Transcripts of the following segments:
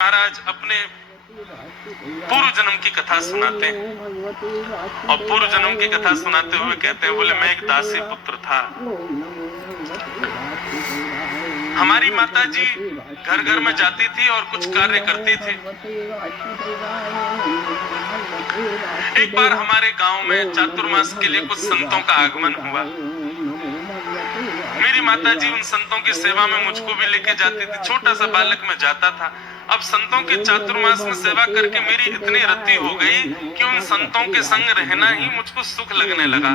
महाराज अपने पूर्व जन्म की कथा सुनाते हैं और पूर्व जन्म की कथा सुनाते हुए कहते हैं, बोले मैं एक दासी पुत्र था। हमारी माता जी घर घर में जाती थी और कुछ कार्य करती थी। एक बार हमारे गांव में चातुर्मास के लिए कुछ संतों का आगमन हुआ। मेरी माता जी उन संतों की सेवा में मुझको भी लेके जाती थी। छोटा सा बालक मैं जाता था। अब संतों के चातुर्मास में सेवा करके मेरी इतनी रति हो गई कि उन संतों के संग रहना ही मुझको सुख लगने लगा।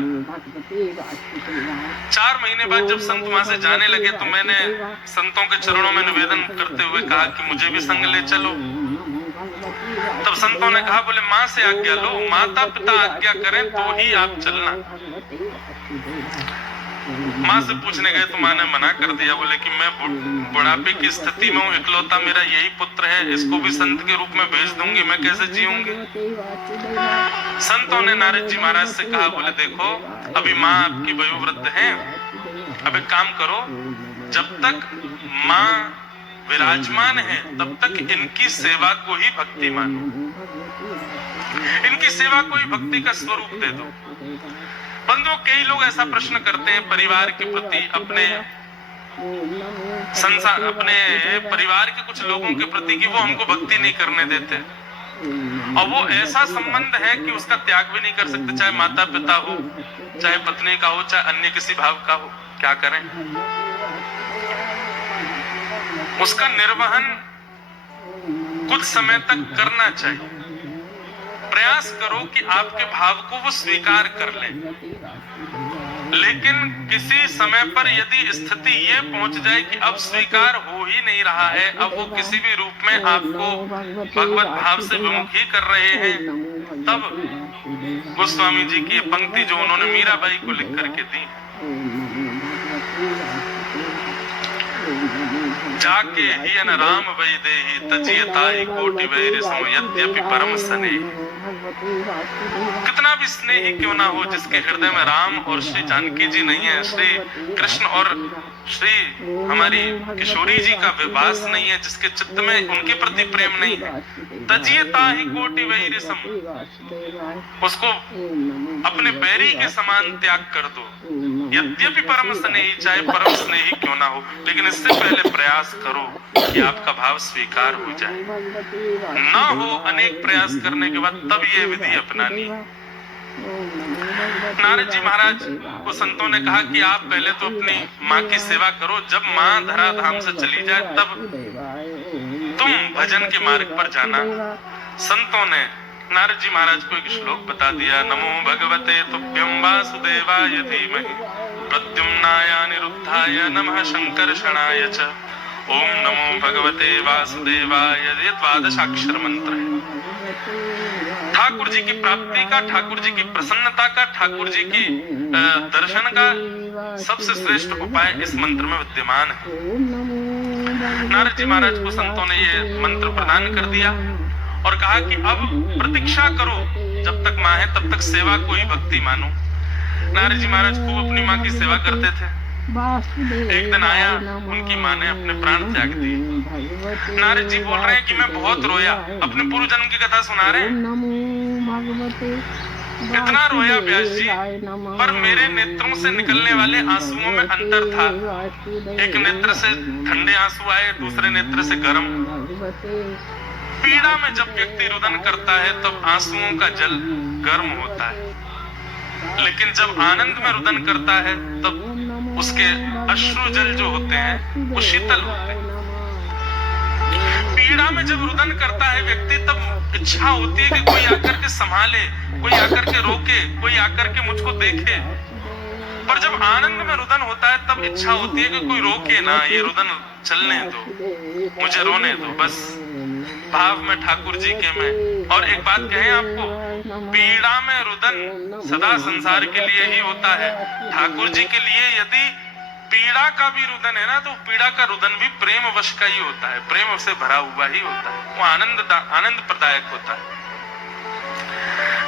4 महीने बाद जब संत वहां से जाने लगे तो मैंने संतों के चरणों में निवेदन करते हुए कहा कि मुझे भी संग ले चलो। तब संतों ने कहा, बोले माँ से आज्ञा लो, माता पिता आज्ञा करें तो ही आप चलना। माँ से पूछने गए तो माँ ने मना कर दिया। बोले कि मैं बुढ़ापे की स्थिति में हूँ, इकलौता मेरा यही पुत्र है, इसको भी संत के रूप में भेज दूंगी, मैं कैसे जीऊंगी। संतों ने नारद जी महाराज से कहा, बोले देखो अभी माँ आपकी वयोवृद्ध है, अब एक काम करो, जब तक माँ विराजमान है तब तक इनकी सेवा को ही भक्ति मानो, इनकी सेवा को ही भक्ति का स्वरूप दे दो। बंधुओं, कई लोग ऐसा प्रश्न करते हैं परिवार के प्रति, अपने संसार, अपने परिवार के कुछ लोगों के प्रति कि वो हमको भक्ति नहीं करने देते, और वो ऐसा संबंध है कि उसका त्याग भी नहीं कर सकते, चाहे माता पिता हो, चाहे पत्नी का हो, चाहे अन्य किसी भाव का हो। क्या करें? उसका निर्वहन कुछ समय तक करना चाहिए। प्रयास करो कि आपके भाव को वो स्वीकार कर ले, लेकिन किसी समय पर यदि स्थिति ये पहुंच जाए कि अब स्वीकार हो ही नहीं रहा है, अब वो किसी भी रूप में आपको भगवत भाव से विमुख ही कर रहे हैं, तब गोस्वामी जी की पंक्ति जो उन्होंने मीराबाई को लिख करके दी, जाके हियन राम वै देहि तजिय ताई कोटि वैर सम यद्यपि परम स्नेह। कितना भी स्नेही क्यों ना हो, जिसके हृदय में राम और श्री जानकी जी नहीं है, श्री कृष्ण और श्री हमारी किशोरी जी का विवास नहीं है, जिसके चित्त में उनके प्रति प्रेम नहीं है, तजिय ताहि कोटि वैर सम, उसको अपने बैरी के समान त्याग कर दो। यद्यपि परम स्नेही, चाहे परम स्नेही क्यों ना हो, लेकिन इससे पहले प्रयास करो कि आपका भाव स्वीकार हो जाए। ना हो अनेक प्रयास करने के बाद तब ये विधि अपनानी। नारद जी महाराज को संतों ने कहा कि आप पहले तो अपनी माँ की सेवा करो, जब माँ धराधाम से चली जाए तब तुम भजन के मार्ग पर जाना। संतों ने नारद जी महाराज को एक श्लोक बता दिया, नमो भगवते तुभ्यं वासुदेवाय धीमहि प्रद्युम्नाय अनिरुद्धाय नमः शंकर्षणाय च ओम नमो भगवते वासुदेवाय। ये 12 अक्षर मंत्र है। ठाकुर जी की प्राप्ति का, ठाकुर जी की प्रसन्नता का, ठाकुर जी की दर्शन का सबसे श्रेष्ठ उपाय इस मंत्र में विद्यमान है। नारद जी महाराज को संतों ने ये मंत्र प्रदान कर दिया और कहा कि अब प्रतीक्षा करो, जब तक माँ है तब तक सेवा को ही भक्ति मानो। नारद जी महाराज खूब अपनी माँ की सेवा करते थे। एक दिन आया, उनकी माँ ने अपने प्राण त्याग दिए। नारद जी बोल रहे हैं कि मैं बहुत रोया, अपने पूर्व जन्म की कथा सुना रहे हैं। इतना रोया व्यास जी, पर मेरे नेत्रों से निकलने वाले आंसुओं में अंतर था। एक नेत्र से ठंडे आंसू आए, दूसरे नेत्र से गर्म। पीड़ा में जब व्यक्ति रुदन करता है तब आंसुओं का जल गर्म होता है, लेकिन जब आनंद में रुदन करता है तब उसके अश्रु जल जो होते हैं वो शीतल होते हैं। पीड़ा में जब रुदन करता है व्यक्ति तब इच्छा होती है कि कोई आकर के संभाले, कोई आकर के रोके, कोई आकर के मुझको देखे। पर जब आनंद में रुदन होता है तब इच्छा होती है कि कोई रोके ना, ये रुदन चलने दो, मुझे रोने दो, बस भाव में ठाकुर जी के में। और एक बात कहें आपको, पीड़ा में रुदन सदा संसार के लिए ही होता है। ठाकुर जी के लिए यदि पीड़ा का भी रुदन है ना, तो पीड़ा का रुदन भी प्रेम वश का ही होता है, प्रेम से भरा हुआ ही होता है, वो आनंद प्रदायक होता है।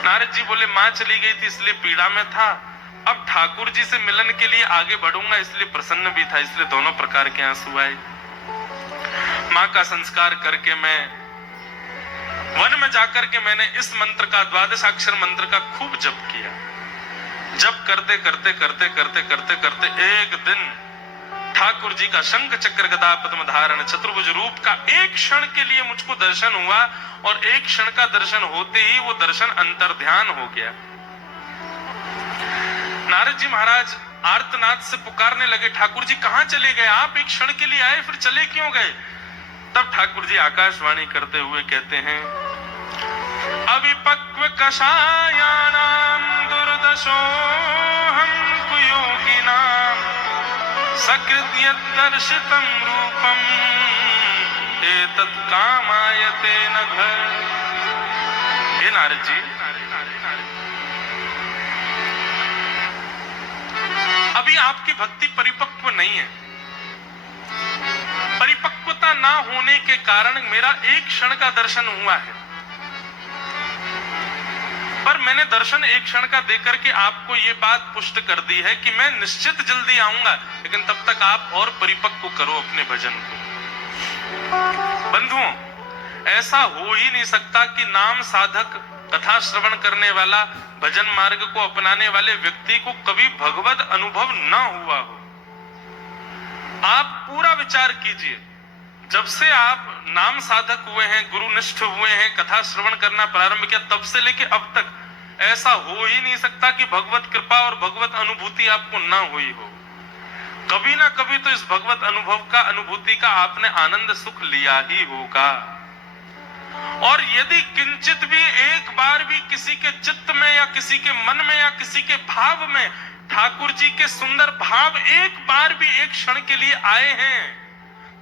नारद जी बोले माँ चली गई थी इसलिए पीड़ा में था, अब ठाकुर जी से मिलन के लिए आगे बढ़ूंगा इसलिए प्रसन्न भी था, इसलिए दोनों प्रकार के आंसू आए। माँ का संस्कार करके मैं वन में जाकर के मैंने इस मंत्र का, द्वादशाक्षर मंत्र का खूब जप किया। जप करते करते करते करते करते करते एक दिन ठाकुर जी का शंख चक्र गदा पद्म धारण चतुर्भुज रूप का एक क्षण के लिए मुझको दर्शन हुआ, और एक क्षण का दर्शन होते ही वो दर्शन अंतर्ध्यान हो गया। नारद जी महाराज आर्तनाद से पुकारने लगे, ठाकुर जी कहां चले गए आप? एक क्षण के लिए आए, फिर चले क्यों गए? तब ठाकुर जी आकाशवाणी करते हुए कहते हैं, अविपक्व कषायानाम दुर्दशो हम कुयोगिनाम सकृत यद्दर्शितम रूपम एतत् कामायते नघ। हे नारद जी, अभी आपकी भक्ति परिपक्व नहीं है। परिपक्वता ना होने के कारण मेरा एक क्षण का दर्शन हुआ है, पर मैंने दर्शन एक क्षण का देकर के आपको ये बात पुष्ट कर दी है कि मैं निश्चित जल्दी आऊंगा, लेकिन तब तक आप और परिपक्व करो अपने भजन को। बंधुओं, ऐसा हो ही नहीं सकता कि नाम साधक, कथा श्रवण करने वाला, भजन मार्ग को अपनाने वाले व्यक्ति को कभी भगवत अनुभव ना हुआ हो। आप पूरा विचार कीजिए, जब से आप नाम साधक हुए हैं, गुरुनिष्ठ हुए हैं, कथा श्रवण करना प्रारंभ किया, तब से लेके अब तक ऐसा हो ही नहीं सकता कि भगवत कृपा और भगवत अनुभूति आपको ना हुई हो। कभी ना कभी तो इस भगवत अनुभव का, अनुभूति का आपने आनंद सुख लिया ही होगा। और यदि किंचित भी एक बार भी किसी के चित्त में या किसी के मन में या किसी के भाव में ठाकुर जी के सुंदर भाव एक बार भी एक क्षण के लिए आए हैं,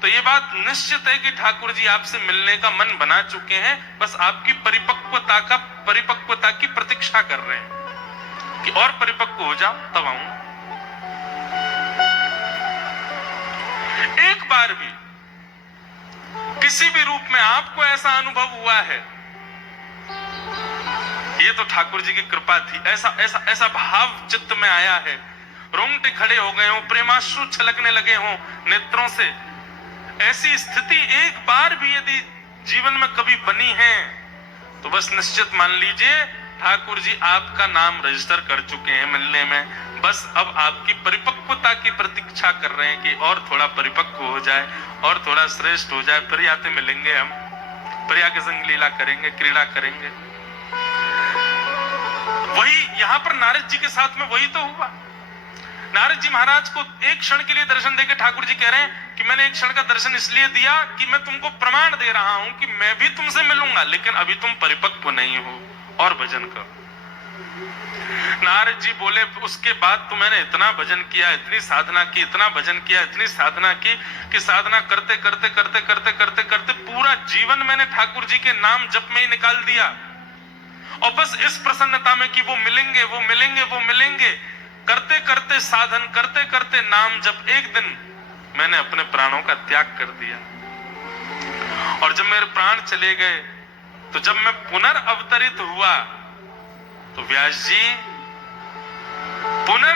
तो ये बात निश्चित है कि ठाकुर जी आपसे मिलने का मन बना चुके हैं। बस आपकी परिपक्वता की प्रतीक्षा कर रहे हैं कि और परिपक्व हो जाओ तब आऊंगा। एक बार भी किसी भी रूप में आपको ऐसा अनुभव हुआ है, ये तो ठाकुर जी की कृपा थी। ऐसा भाव चित्त में आया है, रोंगटे खड़े हो गए हो, प्रेमाश्रु छलकने लगे हो नेत्रों से, ऐसी स्थिति एक बार भी यदि जीवन में कभी बनी है, तो बस निश्चित मान लीजिए ठाकुर जी आपका नाम रजिस्टर कर चुके हैं मिलने में। बस अब आपकी परिपक्वता की प्रतीक्षा कर रहे हैं कि और थोड़ा परिपक्व हो जाए और थोड़ा श्रेष्ठ हो जाए, फिर आते मिलेंगे, हम प्रिया के संग लीला करेंगे, क्रीड़ा करेंगे। वही यहां पर नारद जी के साथ में वही तो हुआ। नारद जी महाराज को एक क्षण के लिए दर्शन देकर ठाकुर जी कह रहे हैं कि मैंने एक क्षण का दर्शन इसलिए दिया कि मैं तुमको प्रमाण दे रहा हूं कि मैं भी तुमसे मिलूंगा, लेकिन अभी तुम परिपक्व नहीं हो, और भजन करो। नारद जी बोले, उसके बाद तो मैंने इतना भजन किया, इतनी साधना की, इतना भजन किया, इतनी साधना की कि साधना करते करते करते करते करते करते पूरा जीवन मैंने ठाकुर जी के नाम जप में ही निकाल दिया, और बस इस प्रसन्नता में कि वो मिलेंगे, वो मिलेंगे, वो मिलेंगे, करते करते साधन, करते करते नाम जप, एक दिन मैंने अपने प्राणों का त्याग कर दिया। और जब मेरे प्राण चले गए, तो जब मैं पुनर्अवतरित हुआ, तो व्यास जी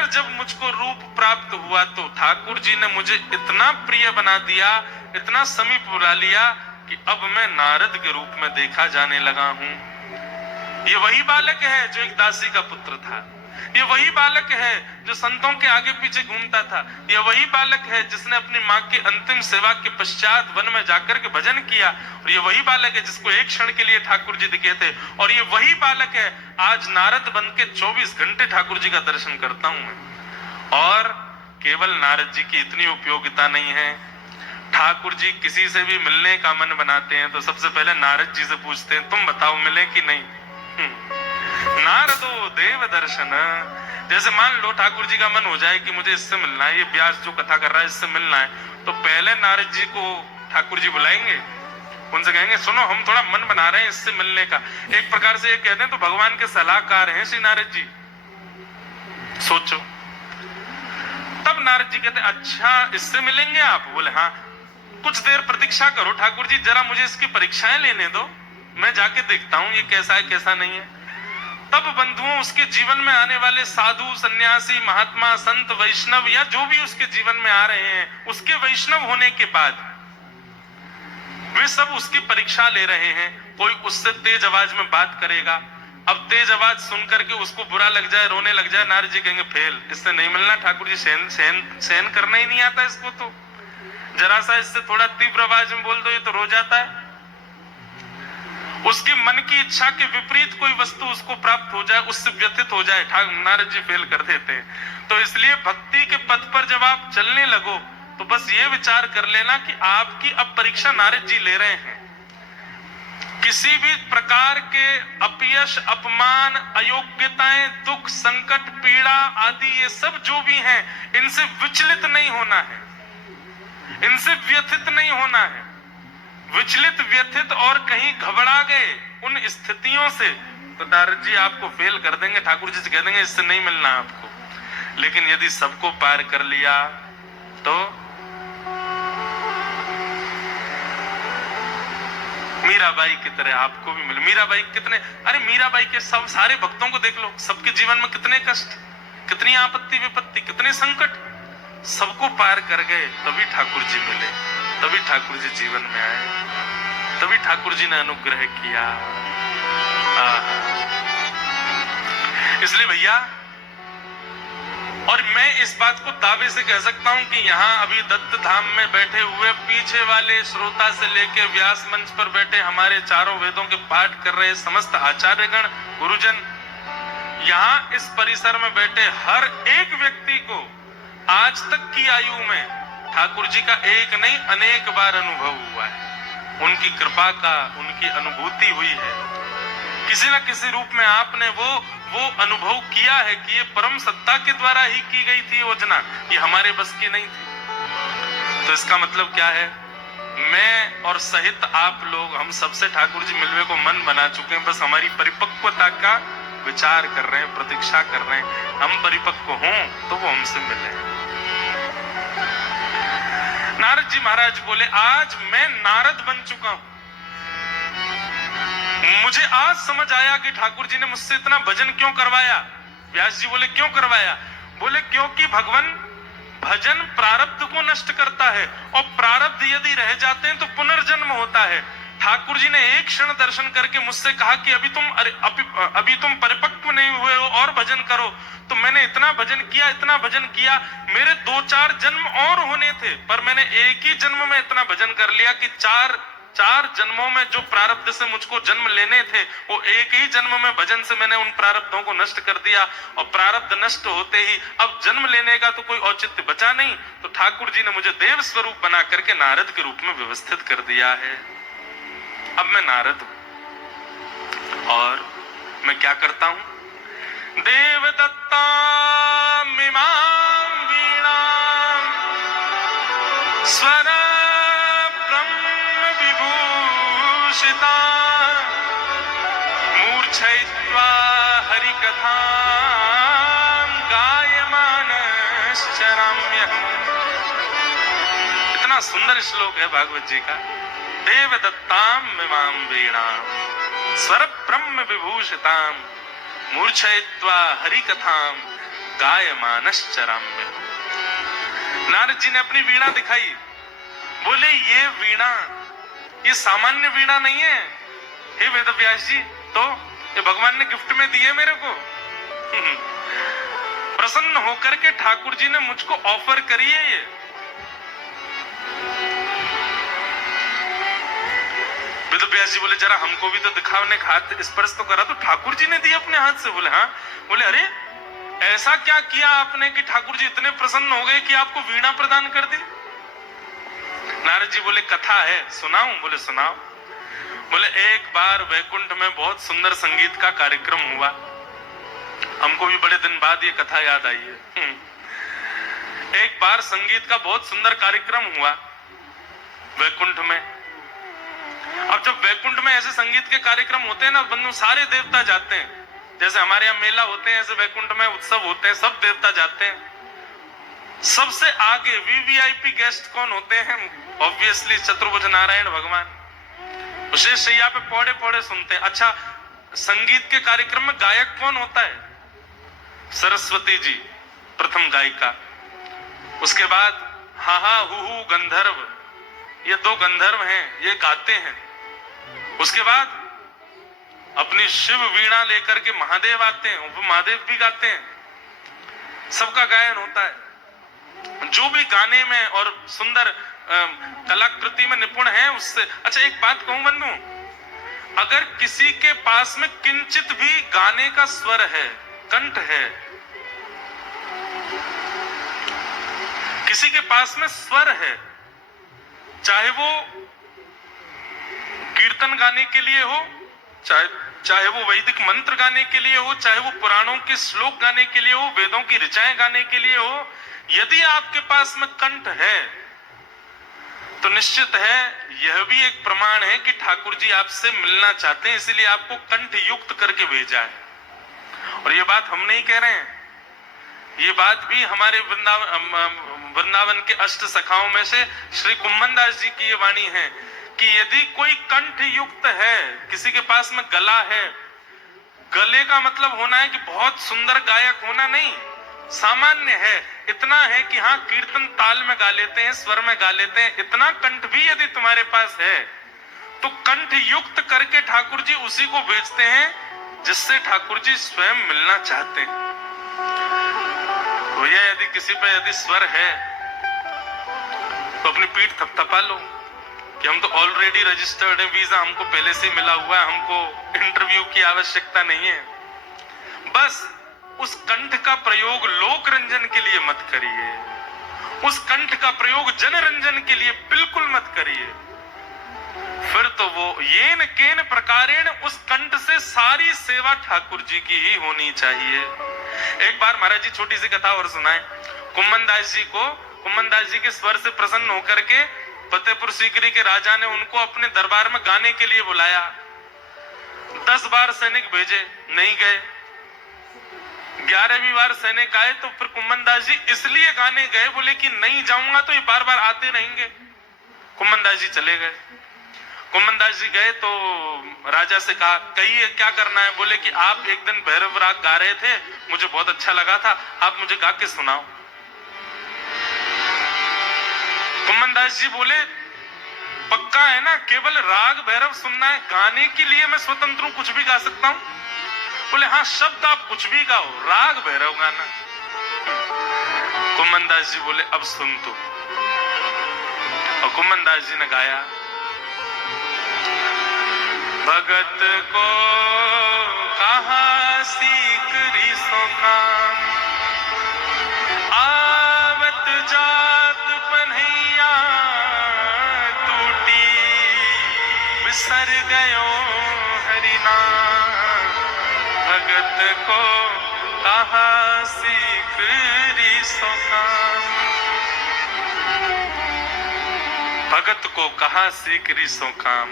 जब मुझको रूप प्राप्त हुआ, तो ठाकुर जी ने मुझे इतना प्रिय बना दिया, इतना समीप बुला लिया कि अब मैं नारद के रूप में देखा जाने लगा हूं। ये वही बालक है जो एक दासी का पुत्र था, ये वही बालक है जो संतों के आगे पीछे घूमता था, ये वही बालक है जिसने अपनी माँ की अंतिम सेवा के पश्चात वन में जाकर के भजन किया, और ये वही बालक है जिसको एक क्षण के लिए ठाकुर जी दिखे थे, और ये वही बालक है आज नारद बन के 24 घंटे ठाकुर जी का दर्शन करता हूं मैं। और केवल नारद जी की इतनी उपयोगिता नहीं है, ठाकुर जी किसी से भी मिलने का मन बनाते हैं तो सबसे पहले नारद जी से पूछते हैं, तुम बताओ मिले कि नहीं। नारदो देव दर्शन, जैसे मान लो ठाकुर जी का मन हो जाए कि मुझे इससे मिलना है, ये व्यास जो कथा कर रहा है इससे मिलना है, तो पहले नारद जी को ठाकुर जी बुलाएंगे, उनसे कहेंगे सुनो हम थोड़ा मन बना रहे हैं इससे मिलने का। एक प्रकार से ये कहते हैं तो भगवान के सलाहकार हैं श्री नारद जी, सोचो। तब नारद जी कहते अच्छा इससे मिलेंगे आप? बोले हाँ। कुछ देर प्रतीक्षा करो ठाकुर जी, जरा मुझे इसकी परीक्षाएं लेने दो, मैं जाके देखता हूं ये कैसा है कैसा नहीं है। तब बंधुओं उसके जीवन में आने वाले साधु, सन्यासी, महात्मा, संत, वैष्णव या जो भी उसके जीवन में आ रहे हैं, उसके वैष्णव होने के बाद वे सब उसकी परीक्षा ले रहे हैं। कोई उससे तेज आवाज में बात करेगा, अब तेज आवाज सुनकर के उसको बुरा लग जाए, रोने लग जाए, नारद जी कहेंगे फेल, इससे नहीं मिलना ठाकुर जी, सहन करना ही नहीं आता इसको, तो जरा सा इससे थोड़ा तीव्र आवाज में बोल दो ये तो रो जाता है। उसकी मन की इच्छा के विपरीत कोई वस्तु उसको प्राप्त हो जाए, उससे व्यथित हो जाए, नारद जी फेल कर देते हैं। तो इसलिए भक्ति के पथ पर जब आप चलने लगो तो बस ये विचार कर लेना कि आपकी अब परीक्षा नारद जी ले रहे हैं। किसी भी प्रकार के अपयश, अपमान, अयोग्यताएं, दुख, संकट, पीड़ा आदि ये सब जो भी हैं, इनसे विचलित नहीं होना है, इनसे व्यथित नहीं होना है। विचलित, व्यथित और कहीं घबरा गए उन स्थितियों से तो नारद जी आपको फेल कर देंगे, ठाकुर जी से कह देंगे इससे नहीं मिलना आपको। लेकिन यदि सबको पार कर लिया तो मीराबाई की तरह आपको भी मिले। मीराबाई कितने, अरे मीराबाई के सब सारे भक्तों को देख लो, सबके जीवन में कितने कष्ट, कितनी आपत्ति विपत्ति, कितने संकट, सबको पार कर गए, तभी ठाकुर जी मिले, तभी ठाकुर जी जीवन में आए, तभी ठाकुर जी ने अनुग्रह किया। इसलिए भैया, और मैं इस बात को दावे से कह सकता हूं कि यहाँ अभी दत्त धाम में बैठे हुए पीछे वाले श्रोता से लेके व्यास मंच पर बैठे हमारे चारों वेदों के पाठ कर रहे समस्त आचार्यगण, गुरुजन, यहाँ इस परिसर में बैठे हर एक व्यक्ति को आज तक की आयु में ठाकुर जी का एक नहीं अनेक बार अनुभव हुआ है। उनकी कृपा का, उनकी अनुभूति हुई है। किसी न किसी रूप में आपने वो अनुभव किया है कि ये परम सत्ता के द्वारा ही की गई थी योजना, ये हमारे बस की नहीं थी। तो इसका मतलब क्या है, मैं और सहित आप लोग, हम सबसे ठाकुर जी मिलने को मन बना चुके हैं, बस हमारी परिपक्वता का विचार कर रहे हैं, प्रतीक्षा कर रहे हैं, हम परिपक्व हों तो वो हमसे मिले। नारद जी महाराज बोले, आज मैं नारद बन चुका हूं। मुझे आज समझ आया कि ठाकुर जी ने मुझसे इतना भजन क्यों करवाया। व्यास जी बोले क्यों करवाया? बोले क्योंकि भगवान भजन प्रारब्ध को नष्ट करता है, और प्रारब्ध यदि रह जाते हैं तो पुनर्जन्म होता है। ठाकुर जी ने एक क्षण दर्शन करके मुझसे कहा कि अभी तुम परिपक्व नहीं हुए हो और भजन करो। तो मैंने इतना भजन किया, इतना भजन किया, मेरे 2-4 जन्म और होने थे, पर मैंने एक ही जन्म में इतना भजन कर लिया कि चार जन्मों में जो प्रारब्ध से मुझको जन्म लेने थे, वो एक ही जन्म में भजन से मैंने उन प्रारब्धों को नष्ट कर दिया। और प्रारब्ध नष्ट होते ही अब जन्म लेने का तो कोई औचित्य बचा नहीं, तो ठाकुर जी ने मुझे देव स्वरूप बना करके नारद के रूप में व्यवस्थित कर दिया है। अब मैं नारद हूं, और मैं क्या करता हूं? देवदत्ता मिमां वीणां स्वर ब्रह्म विभूषिता मूर्छयित्वा हरिकथां गायमानश्चराम्यहम्। इतना सुंदर श्लोक है भागवत जी का। देवदत्तां मिमां वीणां स्वर ब्रह्म विभूषितां मूर्छयित्वा हरिकथां गायमानश्चराम्यहम्। नारद जी ने अपनी वीणा दिखाई, बोले ये वीणा, ये सामान्य वीणा नहीं है हे वेदव्यास जी, तो ये भगवान ने गिफ्ट में दी है मेरे को। प्रसन्न होकर के ठाकुर जी ने मुझको ऑफर करी है ये। वेदव्यास जी बोले जरा हमको भी तो दिखाओ, ने हाथ स्पर्श तो करा, तो ठाकुर जी ने दी अपने हाथ से। बोले हाँ। बोले अरे ऐसा क्या किया आपने कि ठाकुर जी इतने प्रसन्न हो गए कि आपको वीणा प्रदान कर दी? नारद जी बोले कथा है, सुनाऊं? बोले सुनाओ। बोले एक बार वैकुंठ में बहुत सुंदर संगीत का कार्यक्रम हुआ, हमको भी बड़े दिन बाद ये कथा याद आई है। एक बार संगीत का बहुत सुंदर कार्यक्रम हुआ वैकुंठ में। अब जब वैकुंठ में ऐसे संगीत के कार्यक्रम होते हैं ना बंधु, सारे देवता जाते हैं, जैसे हमारे यहाँ मेला होते हैं ऐसे वैकुंठ में उत्सव होते हैं, सब देवता जाते हैं। सबसे आगे वीवीआईपी गेस्ट कौन होते हैं? ऑब्वियसली चतुर्भुज नारायण भगवान। विशेष शैया पे पौड़े पौड़े सुनते हैं। अच्छा, संगीत के कार्यक्रम में गायक कौन होता है? सरस्वती जी प्रथम गायिका, उसके बाद हा हा हु गंधर्व, ये दो गंधर्व हैं, ये गाते हैं। उसके बाद अपनी शिव वीणा लेकर के महादेव आते हैं, वो महादेव भी गाते हैं, सबका गायन होता है। जो भी गाने में और सुंदर कलाकृति में निपुण है उससे। अच्छा एक बात कहूं बंधु, अगर किसी के पास में किंचित भी गाने का स्वर है, कंठ है, किसी के पास में स्वर है, चाहे वो कीर्तन गाने के लिए हो, चाहे वो वैदिक मंत्र गाने के लिए हो, चाहे वो पुराणों के श्लोक गाने के लिए हो, वेदों की ऋचाएं गाने के लिए हो, यदि आपके पास में कंठ है तो निश्चित है यह भी एक प्रमाण है कि ठाकुर जी आपसे मिलना चाहते हैं, इसलिए आपको कंठ युक्त करके भेजा है। और ये बात हम नहीं कह रहे हैं, ये बात भी हमारे वृंदावन के अष्ट सखाओं में से श्री कुम्भनदास जी की ये वाणी है कि यदि कोई कंठ युक्त है, किसी के पास में गला है, गले का मतलब होना है कि बहुत सुंदर गायक होना नहीं, सामान्य है, इतना है कि हाँ कीर्तन ताल में गा लेते हैं, स्वर में गा लेते हैं, इतना कंठ भी यदि तुम्हारे पास है तो कंठ युक्त करके ठाकुर जी उसी को भेजते हैं जिससे ठाकुर जी स्वयं मिलना चाहते हैं। भैया यदि किसी पे यदि स्वर है तो अपनी पीठ थपथपा लो कि हम तो ऑलरेडी रजिस्टर्ड है, वीजा हमको पहले से मिला हुआ है, हमको इंटरव्यू की आवश्यकता नहीं है। बस उस कंठ का प्रयोग लोक रंजन के लिए मत करिए, उस कंठ का प्रयोग जन रंजन के लिए बिल्कुल मत करिए, फिर तो वो येन केन प्रकारेण उस कंठ से सारी सेवा ठाकुर जी की ही होनी चाहिए। एक बार महाराज जी छोटी सी कथा और सुनाए। कुम्भनदास जी को, कुम्भनदास जी के स्वर से प्रसन्न होकर के फतेहपुर सीकरी के राजा ने उनको अपने दरबार में गाने के लिए बुलाया। 10 बार सैनिक भेजे, नहीं गए। 11वीं बार सैनिक आए तो फिर कुम्भनदास जी इसलिए गाने गए, बोले कि नहीं जाऊंगा तो ये बार बार आते रहेंगे। कुम्भनदास जी चले गए। कुम्भनदास जी गए तो राजा से कहा कहिए क्या करना है। बोले कि आप एक दिन भैरव राग गा रहे थे, मुझे बहुत अच्छा लगा था, आप मुझे गा के सुनाओ। कुम्भनदास जी बोले पक्का है ना, केवल राग भैरव सुनना है, गाने के लिए मैं स्वतंत्र हूं, कुछ भी गा सकता हूं। बोले हाँ शब्द आप कुछ भी गाओ, राग भैरव गाना। कुम्भनदास जी बोले अब सुन तू। और कुम्भनदास जी ने गाया, भगत को कहा सीख रिसो काम, आवत जात पन्हैया टूटी, बिसर गयो हरि नाम, भगत को कहा सीख रिसो काम। भगत को कहा सीख रिसो काम,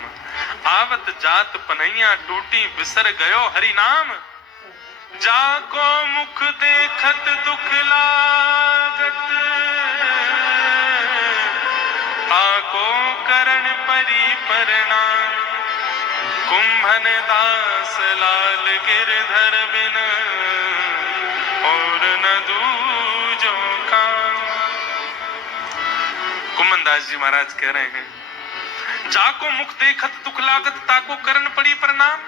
आवत जात पनैया टूटी, बिसर गयो हरि नाम, जाको मुख देखत दुख लागत, ताको करण परी प्रणाम, कुंभन दास लाल गिरधर बिन और न दूजो काम। कुम्भनदास जी महाराज कह रहे हैं जाको मुख देखत दुख लागत, ताको करण पड़ी प्रणाम।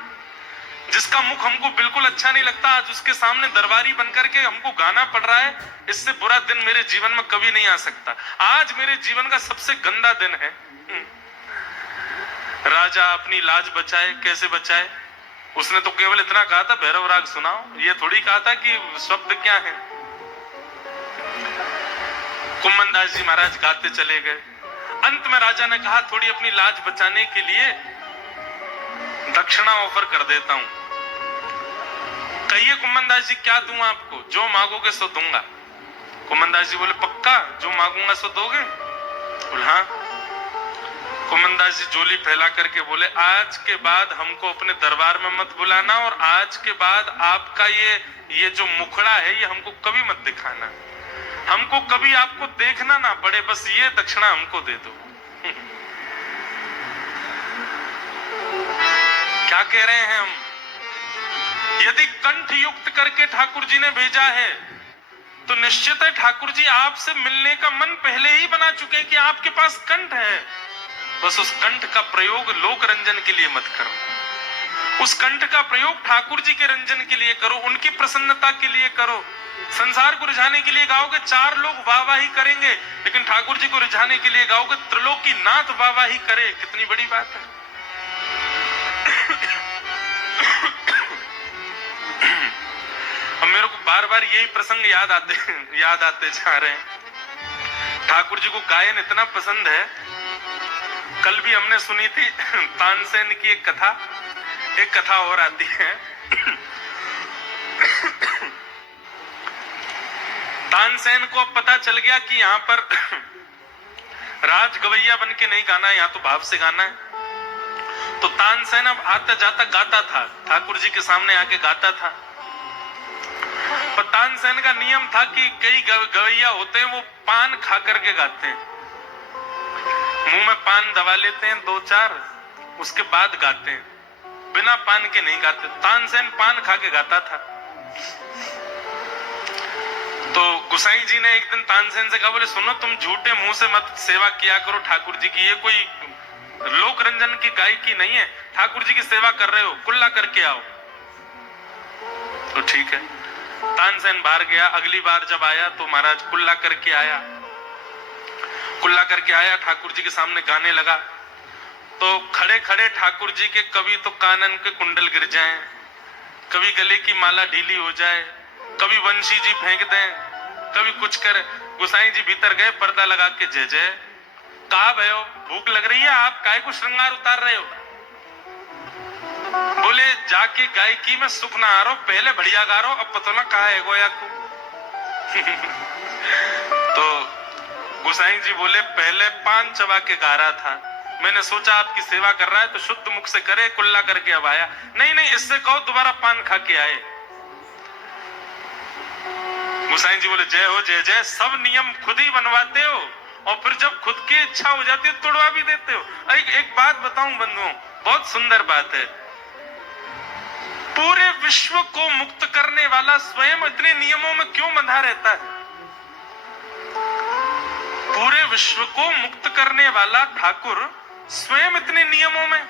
जिसका मुख हमको बिल्कुल अच्छा नहीं लगता, आज उसके सामने दरबारी बनकर के हमको गाना पड़ रहा है, इससे बुरा दिन मेरे जीवन में कभी नहीं आ सकता। आज मेरे जीवन का सबसे गंदा दिन है। राजा अपनी लाज बचाए, कैसे बचाए? उसने तो केवल इतना कहा था भैरव राग सुनाओ, ये थोड़ी कहा था कि शब्द क्या है। कुम्भनदास जी महाराज गाते चले गए। अंत में राजा ने कहा थोड़ी अपनी लाज बचाने के लिए दक्षिणा ऑफर कर देता हूं, कहिए कुम्भनदास जी क्या दूं आपको, जो मांगोगे सो दूंगा। कुम्भनदास जी बोले पक्का जो मांगूंगा सो दोगे? बोले हाँ। कुम्भनदास जी झोली फैला करके बोले आज के बाद हमको अपने दरबार में मत बुलाना, और आज के बाद आपका ये जो मुखड़ा है ये हमको कभी मत दिखाना, हमको कभी आपको देखना ना पड़े, बस ये दक्षिणा हमको दे दो। क्या कह रहे हैं हम? यदि कंठ युक्त करके ठाकुर जी ने भेजा है तो निश्चित है ठाकुर जी आपसे मिलने का मन पहले ही बना चुके हैं कि आपके पास कंठ है। बस उस कंठ का प्रयोग लोक रंजन के लिए मत करो, उस कंठ का प्रयोग ठाकुर जी के रंजन के लिए करो, उनकी प्रसन्नता के लिए करो। संसार को रिझाने के लिए गाओगे, 4 लोग वाहवाही करेंगे, लेकिन ठाकुर जी को रिझाने के लिए गाओगे, त्रिलोकी नाथ वाहवाही करे, कितनी बड़ी बात है। अब मेरे को बार बार यही प्रसंग याद आते जा रहे हैं। ठाकुर जी को गायन इतना पसंद है। कल भी हमने सुनी थी तानसेन की एक कथा और आती है। तानसेन को अब पता चल गया कि यहाँ पर राज गवैया बन के नहीं गाना है, यहाँ तो भाव से गाना है। तो तानसेन अब आता जाता गाता था, ठाकुर जी के सामने आके गाता था। पर तानसेन का नियम था कि कई गवैया होते हैं वो पान खा करके गाते हैं, मुंह में पान दबा लेते हैं 2-4, उसके बाद गाते हैं, बिना पान के नहीं गाते। तानसेन पान खा के गाता था। तो गुसाई जी ने एक दिन तानसेन से कहा, बोले सुनो, तुम झूठे मुंह से मत सेवा किया करो ठाकुर जी की, ये कोई लोक रंजन की गायकी नहीं है, ठाकुर जी की सेवा कर रहे हो, कुल्ला करके आओ। तो ठीक है, तानसेन बाहर गया। अगली बार जब आया तो महाराज कुल्ला करके आया, ठाकुर जी के सामने गाने लगा। तो खड़े खड़े ठाकुर जी के कभी तो कानन के कुंडल गिर जाएं, कभी गले की माला ढीली हो जाए, कभी वंशी जी फेंक दें, कभी कुछ कर। गुसाई जी भीतर गए, पर्दा लगा के जय जय। कहा भयो, भूख लग रही है, आप काय को श्रृंगार उतार रहे हो? बोले जाके गायकी में सुख ना आ रहा, पहले बढ़िया गा रहा, अब पता ना कहा है गोया को। तो गुसाई जी बोले पहले पान चबा के गा रहा था, मैंने सोचा आपकी सेवा कर रहा है तो शुद्ध मुख से करे, कुल्ला करके अब आया। नहीं, इससे कहो दोबारा पान खा के आए। गुसाई जी बोले जय हो जय जय, सब नियम खुद ही बनवाते हो और फिर जब खुद की इच्छा हो जाती है तोड़वा भी देते हो। एक बात बताऊं बंधुओं, बहुत सुंदर बात है। पूरे विश्व को मुक्त करने वाला स्वयं इतने नियमों में क्यों बंधा रहता है? पूरे विश्व को मुक्त करने वाला ठाकुर स्वयं इतने नियमों में।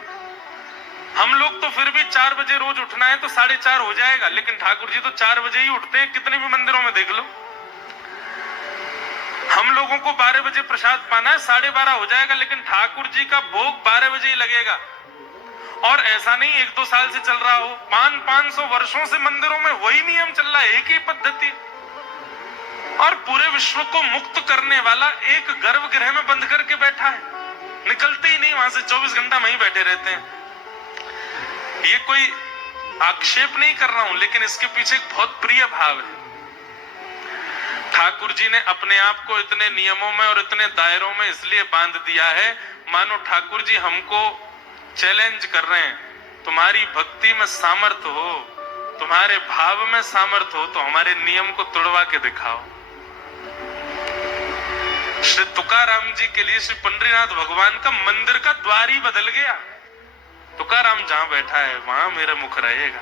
हम लोग तो फिर भी 4 बजे रोज उठना है तो 4:30 हो जाएगा, लेकिन ठाकुर जी तो 4 बजे ही उठते हैं, कितने भी मंदिरों में देख लो। हम लोगों को 12 बजे प्रसाद पाना है, 12:30 हो जाएगा, लेकिन ठाकुर जी का भोग 12 बजे ही लगेगा। और ऐसा नहीं 1-2 साल से चल रहा हो, 500 वर्षों से मंदिरों में वही नियम चल रहा है, एक ही पद्धति। और पूरे विश्व को मुक्त करने वाला एक गर्भगृह में बंद करके बैठा है, निकलते ही नहीं वहां से, 24 घंटा वहीं बैठे रहते हैं। ये कोई आक्षेप नहीं कर रहा हूं, लेकिन इसके पीछे एक बहुत प्रिय भाव है। ठाकुर जी ने अपने आप को इतने नियमों में और इतने दायरों में इसलिए बांध दिया है, मानो ठाकुर जी हमको चैलेंज कर रहे हैं, तुम्हारी भक्ति में सामर्थ्य हो, तुम्हारे भाव में सामर्थ्य हो तो हमारे नियम को तोड़वा के दिखाओ। श्री तुकाराम जी के लिए श्री पंडरीनाथ भगवान का मंदिर का द्वार ही बदल गया। तुकाराम जहां बैठा है वहां मेरा मुख रहेगा।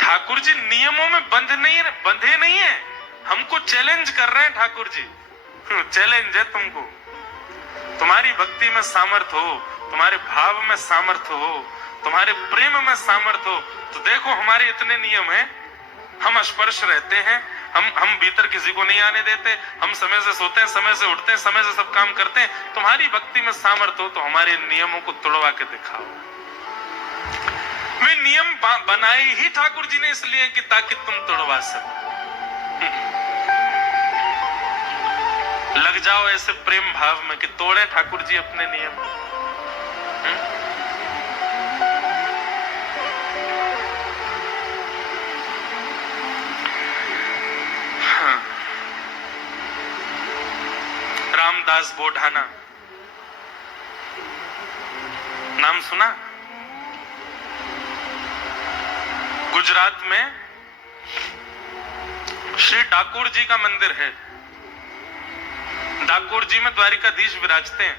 ठाकुर जी नियमों में बंधे नहीं है, हमको चैलेंज कर रहे हैं ठाकुर जी। चैलेंज है तुमको, तुम्हारी भक्ति में सामर्थ्य हो, तुम्हारे भाव में सामर्थ्य हो, तुम्हारे प्रेम में सामर्थ्य हो तो देखो हमारे इतने नियम हैं, हम स्पर्श रहते हैं, हम भीतर किसी को नहीं आने देते, हम समय से सोते हैं, समय से उठते हैं, समय से सब काम करते हैं। तुम्हारी भक्ति में सामर्थ्य हो तो हमारे नियमों को तोड़वा के दिखाओ। वे नियम बनाए ही ठाकुर जी ने इसलिए कि ताकि तुम तोड़वा सको। लग जाओ ऐसे प्रेम भाव में कि तोड़े ठाकुर जी अपने नियम। रामदास बोढ़ाना नाम सुना? गुजरात में श्री डाकोर जी का मंदिर है। डाकोर जी में द्वारिकाधीश विराजते हैं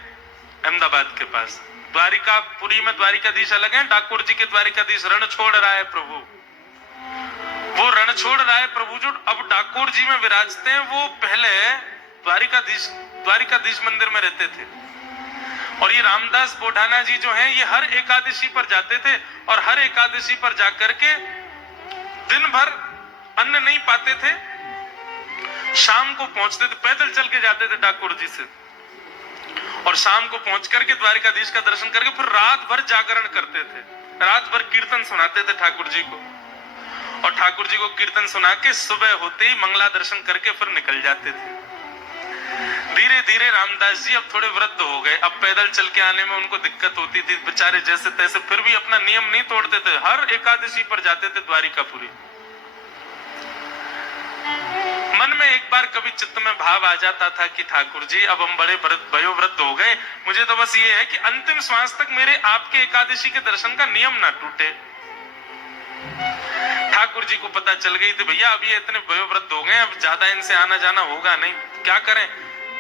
अहमदाबाद के पास। द्वारिकापुरी में द्वारिकाधीश अलग है, डाकोर जी के द्वारिकाधीश रणछोड़ राय प्रभु, वो रणछोड़ राय प्रभु जो अब डाकोर जी में विराजते हैं, वो पहले द्वारिकाधीश मंदिर में रहते थे। और ये रामदास बोढ़ाना जी जो हैं, ये हर एकादशी पर जाते थे और हर एकादशी पर जाकर के दिन भर अन्न नहीं पाते थे, शाम को पहुंचते थे, पैदल चल के जाते थे ठाकुर जी से, और शाम को पहुंच करके द्वारिकाधीश का दर्शन करके फिर रात भर जागरण करते थे, रात भर कीर्तन सुनाते थे ठाकुर जी को, और ठाकुर जी को कीर्तन सुना के सुबह होते ही मंगला दर्शन करके फिर निकल जाते थे। धीरे धीरे रामदास जी अब थोड़े वृद्ध हो गए, अब पैदल चल के आने में उनको दिक्कत होती थी बेचारे, जैसे तैसे, फिर भी अपना नियम नहीं तोड़ते थे, हर एकादशी पर जाते थे द्वारिकापुरी। मन में एक बार कभी चित्त में भाव आ जाता था कि ठाकुर जी अब हम बड़े वयोवृद्ध हो गए, मुझे तो बस ये है कि अंतिम श्वास तक मेरे आपके एकादशी के दर्शन का नियम ना टूटे। ठाकुर जी को पता चल गई थी भैया अब ये इतने वयोवृद्ध हो गए, अब ज्यादा इनसे आना जाना होगा नहीं, क्या करें।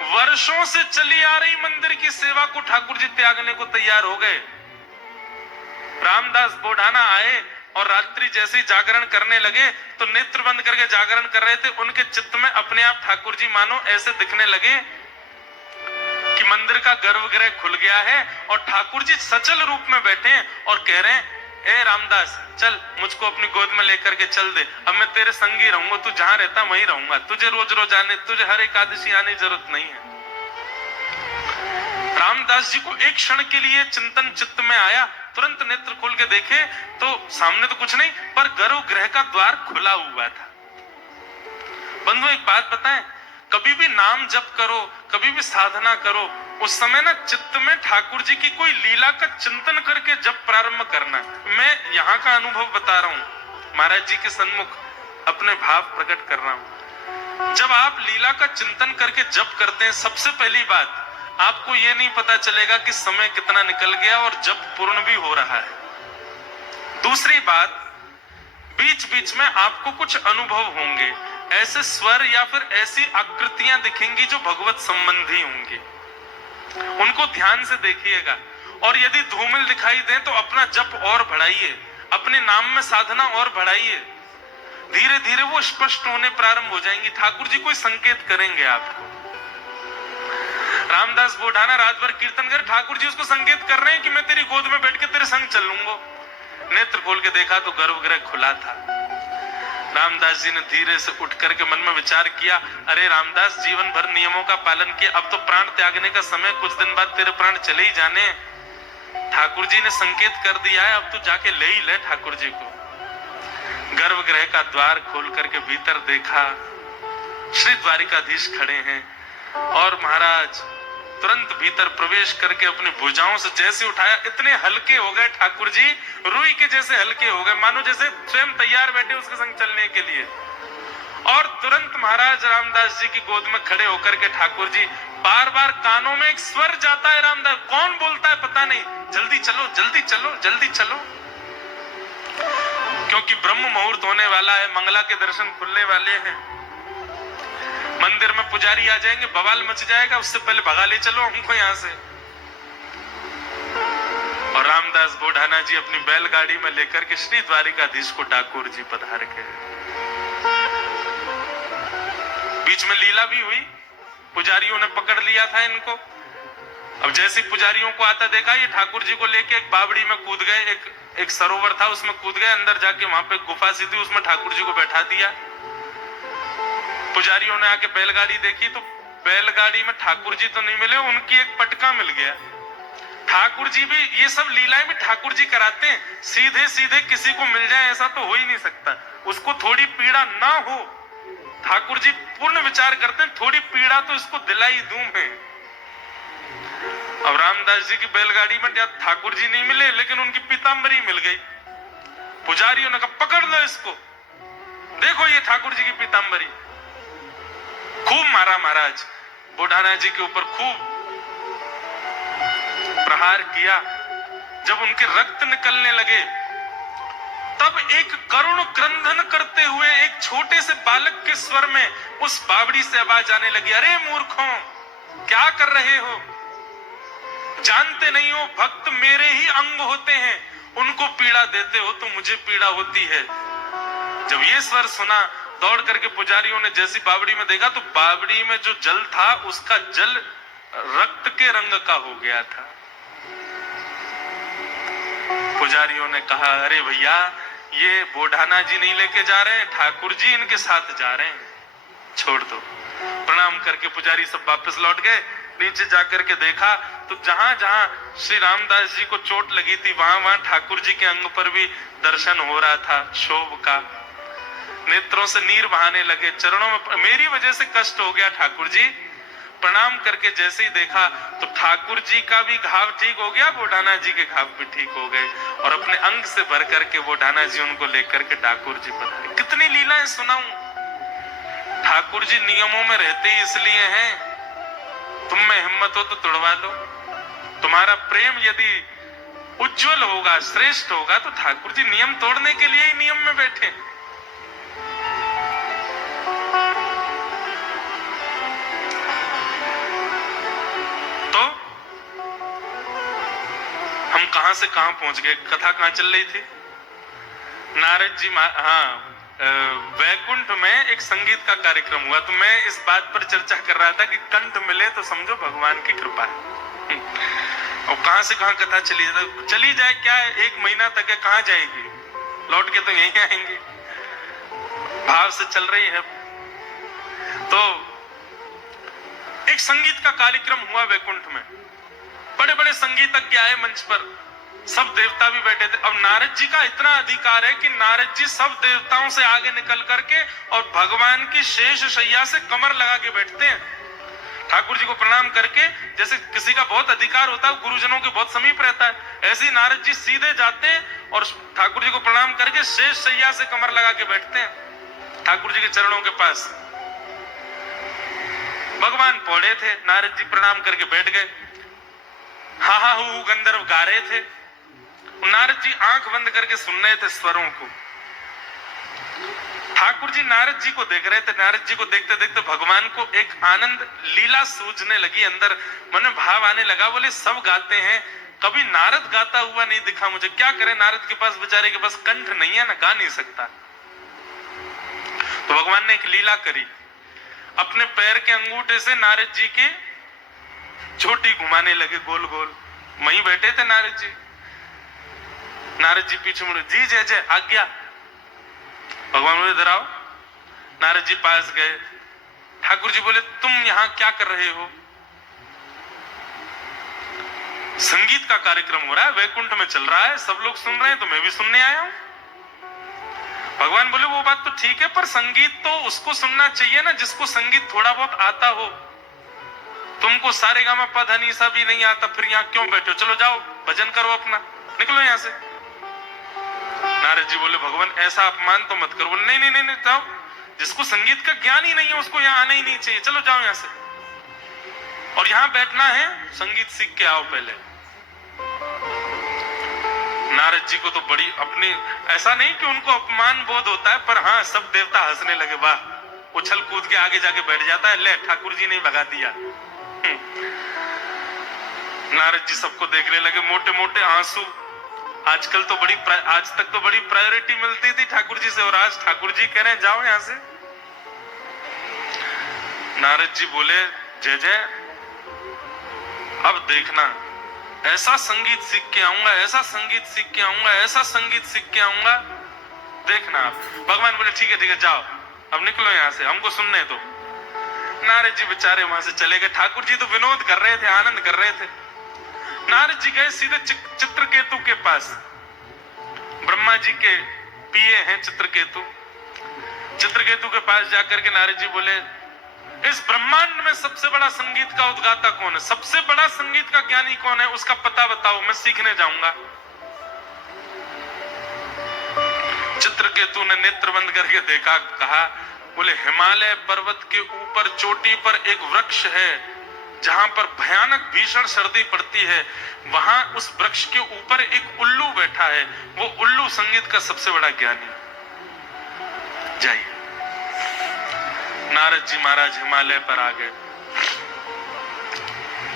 वर्षों से चली आ रही मंदिर की सेवा को ठाकुर जी त्यागने को तैयार हो गए। रामदास बोढ़ाना आए और रात्रि जैसे ही जागरण करने लगे तो नेत्र बंद करके जागरण कर रहे थे, उनके चित्त में अपने आप ठाकुर जी मानो ऐसे दिखने लगे कि मंदिर का गर्भगृह खुल गया है और ठाकुर जी सचल रूप में बैठे हैं और कह रहे हैं, ए रामदास चल मुझको अपनी गोद में लेकर के चल दे, अब मैं तेरे संग ही रहूंगा, तू जहां रहता वहीं रहूंगा, तुझे रोज रोज आने, तुझे हर एकादशी आने की जरूरत नहीं है। रामदास जी को एक क्षण के लिए चिंतन चित्त में आया, तुरंत नेत्र खोल के देखे तो सामने तो कुछ नहीं, पर गर्भगृह का द्वार खुला हुआ था। बंधु एक बात बताएं, कभी भी नाम जप करो, कभी भी साधना करो, उस समय ना चित्त में ठाकुर जी की कोई लीला का चिंतन करके जप प्रारंभ करना। मैं यहाँ का अनुभव बता रहा हूँ, महाराज जी के सन्मुख अपने भाव प्रकट कर रहा हूँ। जब आप लीला का चिंतन करके जप करते हैं, सबसे पहली बात आपको ये नहीं पता चलेगा कि समय कितना निकल गया और जप पूर्ण भी हो रहा है। दूसरी बात, बीच बीच में आपको कुछ अनुभव होंगे, ऐसे स्वर या फिर ऐसी आकृतियां दिखेंगी जो भगवत संबंधी होंगे, उनको ध्यान से देखिएगा। और यदि धूमिल दिखाई दे तो अपना जप और बढ़ाइए, अपने नाम में साधना और बढ़ाइए, धीरे धीरे वो स्पष्ट होने प्रारंभ हो जाएंगी। ठाकुर जी कोई संकेत करेंगे आपको। रामदास बोढ़ाना रात भर कीर्तन कर, ठाकुर जी उसको संकेत कर रहे हैं कि मैं तेरी गोद में बैठ के तेरे संग चल लूंगा। नेत्र खोल के देखा तो गर्भगृह खुला था। रामदास जी ने धीरे से उठ करके मन में विचार किया, अरे रामदास जीवन भर नियमों का पालन किया, अब तो प्राण त्यागने का समय, कुछ दिन बाद तेरे प्राण चले ही जाने। ठाकुर जी ने संकेत कर दिया है, अब तो जाके ले ही ले ठाकुर जी को। गर्भगृह का द्वार खोल करके भीतर देखा, श्री द्वारिकाधीश खड़े हैं और महाराज तुरंत भीतर प्रवेश करके अपनी भुजाओं से जैसे उठाया, इतने हल्के हो गए ठाकुर जी, रुई के जैसे हल्के हो गए, मानो जैसे स्वयं तैयार बैठे उसके संग चलने के लिए। और तुरंत महाराज रामदास जी की गोद में खड़े होकर के ठाकुर जी, बार बार कानों में एक स्वर जाता है, रामदास कौन बोलता है पता नहीं, जल्दी चलो जल्दी चलो जल्दी चलो, क्योंकि ब्रह्म मुहूर्त होने वाला है, मंगला के दर्शन खुलने वाले हैं, मंदिर में पुजारी आ जाएंगे, बवाल मच जाएगा, उससे पहले भगा ले चलो हमको यहां से। और रामदास बोढ़ाना जी अपनी बैलगाड़ी में लेकर के श्री द्वारिकाधीश को ठाकुर जी पधार के। बीच में लीला भी हुई, पुजारियों ने पकड़ लिया था इनको। अब जैसे पुजारियों को आता देखा, ये ठाकुर जी को लेके एक बावड़ी में कूद गए, एक सरोवर था उसमें कूद गए, अंदर जाके वहां पे गुफा सी थी, उसमें ठाकुर जी को बैठा दिया। पुजारियों ने आके बैलगाड़ी देखी तो बैलगाड़ी में ठाकुर जी तो नहीं मिले, उनकी एक पटका मिल गया। ठाकुर जी भी ये सब लीलाएं भी ठाकुर जी कराते हैं, सीधे सीधे किसी को मिल जाए ऐसा तो हो ही नहीं सकता, उसको थोड़ी पीड़ा ना हो, ठाकुर जी पूर्ण विचार करते हैं, थोड़ी पीड़ा तो इसको दिलाई दूं मैं। अब रामदास जी की बैलगाड़ी में ठाकुर जी नहीं मिले, लेकिन उनकी पीतांबरी मिल गई। पुजारियों ने कहा पकड़ लो इसको, देखो ये ठाकुर जी की पीतांबरी। खूब मारा महाराज, बोढ़ाना जी के ऊपर खूब प्रहार किया। जब उनके रक्त निकलने लगे तब एक करुण क्रंदन करते हुए एक छोटे से बालक के स्वर में उस बावड़ी से आवाज आने लगी, अरे मूर्खों क्या कर रहे हो, जानते नहीं हो भक्त मेरे ही अंग होते हैं, उनको पीड़ा देते हो तो मुझे पीड़ा होती है। जब ये स्वर सुना दौड़ करके पुजारियों ने जैसी बावड़ी में देखा तो बावड़ी में जो जल था उसका जल रक्त के रंग का हो गया था। पुजारियों ने कहा, अरे भैया ये बोढ़ाना जी नहीं लेके जा रहे हैं, ठाकुर जी इनके साथ जा रहे हैं, छोड़ दो। प्रणाम करके पुजारी सब वापस लौट गए। नीचे जाकर के देखा तो जहां जहां श्री रामदास जी को चोट लगी थी वहां वहां ठाकुर जी के अंग पर भी दर्शन हो रहा था शोभ का। नेत्रों से नीर बहाने लगे, चरणों में मेरी वजह से कष्ट हो गया ठाकुर जी। प्रणाम करके जैसे ही देखा तो ठाकुर जी का भी घाव ठीक हो गया, बोढ़ाना जी के घाव भी ठीक हो गए और अपने अंग से भर करके बोढ़ाना जी उनको लेकर के ठाकुर जी पधारे। कितनी लीलाएं सुनाऊं। ठाकुर जी नियमों में रहते ही इसलिए हैं, तुम में हिम्मत हो तो तोड़वा लो। तुम्हारा प्रेम यदि उज्जवल होगा, श्रेष्ठ होगा तो ठाकुर जी नियम तोड़ने के लिए ही नियम में बैठे। तो हम कहां से कहां पहुंच गए, कथा कहां चल रही थी। नारद जी, हाँ, वैकुंठ में एक संगीत का कार्यक्रम हुआ तो मैं इस बात पर चर्चा कर रहा था कि कंठ मिले तो समझो भगवान की कृपा है। और कहां से कहां कथा चली जाए क्या है, 1 महीना तक है, कहां जाएगी, लौट के तो यहीं आएंगे। भाव से चल रही है। तो एक संगीत का कार्यक्रम हुआ वैकुंठ में, बड़े बड़े संगीतज्ञ आए मंच पर, सब देवता भी बैठे थे। अब नारद जी का इतना अधिकार है कि नारद जी सब देवताओं से आगे निकल करके और भगवान की शेष शैया से कमर लगा के बैठते हैं। ठाकुर जी को प्रणाम करके, जैसे किसी का बहुत अधिकार होता है, गुरुजनों के बहुत समीप रहता है, ऐसे ही नारद जी सीधे जाते हैं और ठाकुर जी को प्रणाम करके शेष शैया से कमर लगा के बैठते हैं ठाकुर जी के चरणों के पास। भगवान पौड़े थे, नारद जी प्रणाम करके बैठ गए। हा हा हु गंधर्व गा रहे थे, नारद जी आंख बंद करके सुन रहे थे स्वरों को। ठाकुर जी नारद जी को देख रहे थे। नारद जी को देखते देखते भगवान को एक आनंद लीला सूझने लगी, अंदर मन में भाव आने लगा। बोले सब गाते हैं, कभी नारद गाता हुआ नहीं दिखा मुझे, क्या करें, नारद के पास बेचारे के पास कंठ नहीं है ना, गा नहीं सकता। तो भगवान ने एक लीला करी, अपने पैर के अंगूठे से नारद जी के चोटी घुमाने लगे गोल गोल। वहीं बैठे थे नारद जी। नारद जी पीछे मुड़े, जी जय जय, आज्ञा। भगवान बोले इधर आओ। नारद जी पास गए। ठाकुर जी बोले तुम यहां क्या कर रहे हो। संगीत का कार्यक्रम हो रहा है, वैकुंठ में चल रहा है, सब लोग सुन रहे हैं तो मैं भी सुनने आया हूं। भगवान बोले वो बात तो ठीक है, पर संगीत तो उसको सुनना चाहिए ना जिसको संगीत थोड़ा बहुत आता हो। तुमको सारे गामा पा धा नी सा भी नहीं आता, फिर यहाँ क्यों बैठे हो, चलो जाओ भजन करो अपना, निकलो यहां से। नारद जी बोले भगवान ऐसा अपमान तो मत करो। बोले नहीं नहीं नहीं जाओ, जिसको संगीत का ज्ञान ही नहीं है उसको यहाँ आना ही नहीं चाहिए, चलो जाओ यहाँ से। और यहाँ बैठना है, संगीत सीख के आओ पहले। नारद जी को तो बड़ी अपनी, ऐसा नहीं कि उनको अपमान बोध होता है, पर हाँ सब देवता हंसने लगे, वाह उछल कूद के आगे जाके बैठ जाता है, ले ठाकुर जी ने भगा दिया। नारद जी सबको देखने लगे, मोटे मोटे आंसू। आजकल तो आज तक तो बड़ी प्रायोरिटी मिलती थी ठाकुर जी से, और आज ठाकुर जी कह रहे हैं जाओ यहां से। नारद जी बोले जय जय, अब देखना ऐसा संगीत सीख के आऊंगा, ऐसा संगीत सीख के आऊंगा, ऐसा संगीत सीख के आऊंगा, देखना आप। भगवान बोले ठीक है जाओ, अब निकलो यहां से, हमको सुनने दो। नारद जी बेचारे वहां से चले गए। ठाकुर जी तो विनोद कर रहे थे, आनंद कर रहे थे। नारद जी गए सीधे चित्रकेतु के पास। ब्रह्मा जी के पिए हैं चित्रकेतु। चित्रकेतु के पास जाकर के नारद जी बोले इस ब्रह्मांड में सबसे बड़ा संगीत का उद्गाता कौन है, सबसे बड़ा संगीत का ज्ञानी कौन है, उसका पता बताओ, मैं सीखने जाऊंगा। चित्रकेतु ने नेत्र बंद करके देखा, कहा, बोले हिमालय पर्वत के ऊपर चोटी पर एक वृक्ष है, जहां पर भयानक भीषण सर्दी पड़ती है, वहां उस वृक्ष के ऊपर एक उल्लू बैठा है, वो उल्लू संगीत का सबसे बड़ा ज्ञानी। जाइए। नारद जी महाराज हिमालय पर आ गए।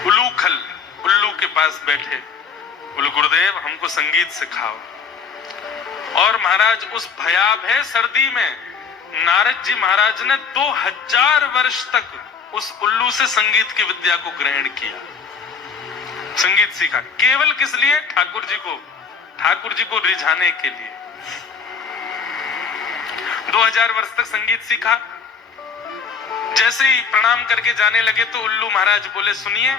उल्लू के पास बैठे, बोले गुरुदेव हमको संगीत सिखाओ। और महाराज उस भयावह सर्दी में नारद जी महाराज ने 2000 वर्ष तक उस उल्लू से संगीत की विद्या को ग्रहण किया, संगीत सीखा। केवल किस लिए? ठाकुर जी को रिझाने के लिए। 2000 वर्ष तक संगीत सीखा। जैसे ही प्रणाम करके जाने लगे तो उल्लू महाराज बोले, सुनिए,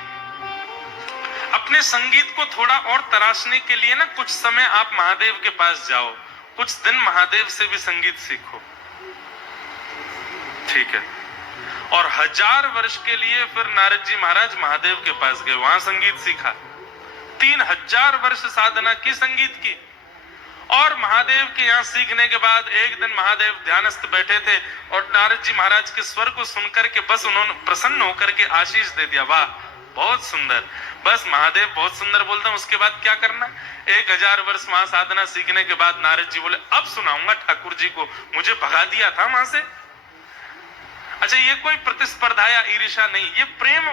अपने संगीत को थोड़ा और तराशने के लिए ना कुछ समय आप महादेव के पास जाओ, कुछ दिन महादेव से भी संगीत सीखो। ठीक है। और 1000 वर्ष के लिए फिर नारद जी महाराज महादेव के पास गए, वहां संगीत सीखा। 3000 वर्ष साधना की संगीत की। और महादेव के यहाँ सीखने के बाद एक दिन महादेव ध्यानस्थ बैठे थे और नारद जी महाराज के स्वर को सुनकर के बस उन्होंने प्रसन्न होकर के आशीष दे दिया, वाह बहुत सुंदर। बस महादेव बहुत सुंदर बोलते हैं, उसके बाद क्या करना? 1000 वर्ष वहां साधना सीखने के बाद नारद जी बोले, अब सुनाऊंगा ठाकुर जी को, मुझे भगा दिया था वहां से। अच्छा, ये कोई प्रतिस्पर्धा या ईर्ष्या नहीं, ये प्रेम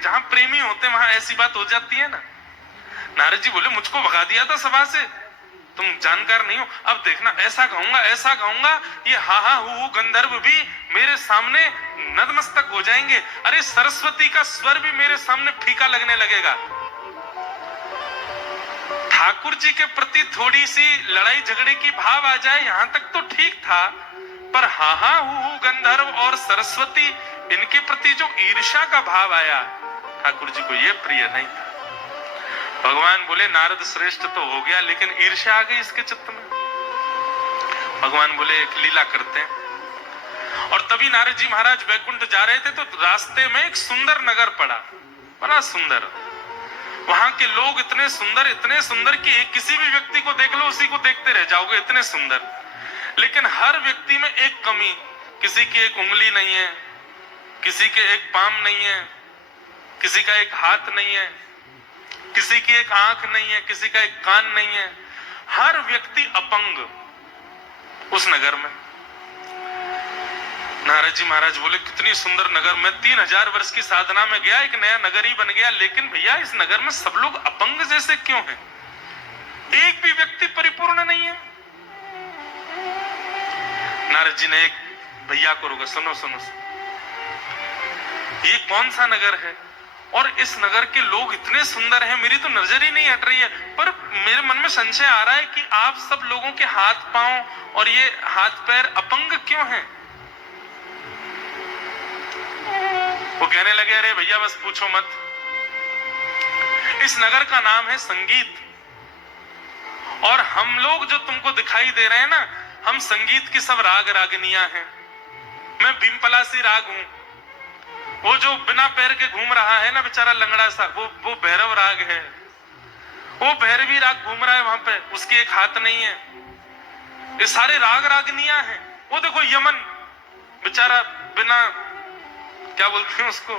जहां प्रेमी होते हैं वहां ऐसी बात हो जाती है ना। नारद जी बोले, मुझको भगा दिया था सभा से, तुम जानकार नहीं हो, अब देखना ऐसा गाऊंगा, ये हा हा हु गंधर्व भी मेरे सामने नतमस्तक हो जाएंगे। अरे सरस्वती का स्वर भी मेरे सामने फीका लगने लगेगा। ठाकुर जी के प्रति थोड़ी सी लड़ाई झगड़े की भाव आ जाए, यहां तक तो ठीक था, पर हा हा हु गंधर्व और सरस्वती, इनके प्रति जो ईर्ष्या का भाव आया, ठाकुर जी को ये प्रिय नहीं था। भगवान बोले, नारद श्रेष्ठ तो हो गया, लेकिन ईर्ष्या आ गई इसके चित्त में। भगवान बोले, एक लीला करते हैं। और तभी नारद जी महाराज वैकुंठ जा रहे थे तो रास्ते में एक सुंदर नगर पड़ा, बड़ा सुंदर। वहां के लोग इतने सुंदर कि किसी भी व्यक्ति को देख लो उसी को देखते रह जाओगे, इतने सुंदर। लेकिन हर व्यक्ति में एक कमी, किसी की एक उंगली नहीं है, किसी के एक पाम नहीं है, किसी का एक हाथ नहीं है, किसी की एक आंख नहीं है, किसी का एक कान नहीं है, हर व्यक्ति अपंग उस नगर में। नारद जी महाराज बोले, कितनी सुंदर नगर, मैं 3000 वर्ष की साधना में गया, एक नया नगर ही बन गया, लेकिन भैया इस नगर में सब लोग अपंग जैसे क्यों हैं? एक भी व्यक्ति परिपूर्ण नहीं है। नारद जी ने एक भैया को रोका, सुनो, ये कौन सा नगर है और इस नगर के लोग इतने सुंदर हैं, मेरी तो नजर ही नहीं हट रही है, पर मेरे मन में संशय आ रहा है कि आप सब लोगों के हाथ पांव और ये हाथ पैर अपंग क्यों हैं? वो कहने लगे, अरे भैया बस पूछो मत, इस नगर का नाम है संगीत, और हम लोग जो तुमको दिखाई दे रहे हैं ना, हम संगीत की सब राग रागनियां हैं। मैं भीमपलासी राग हूं, वो जो बिना पैर के घूम रहा है ना बेचारा लंगड़ा सा, वो भैरव राग है। वो भैरवी राग घूम रहा है वहां पे, उसकी एक हाथ नहीं है। ये सारे राग रागनियां हैं। वो देखो यमन बेचारा बिना, क्या बोलते हैं उसको,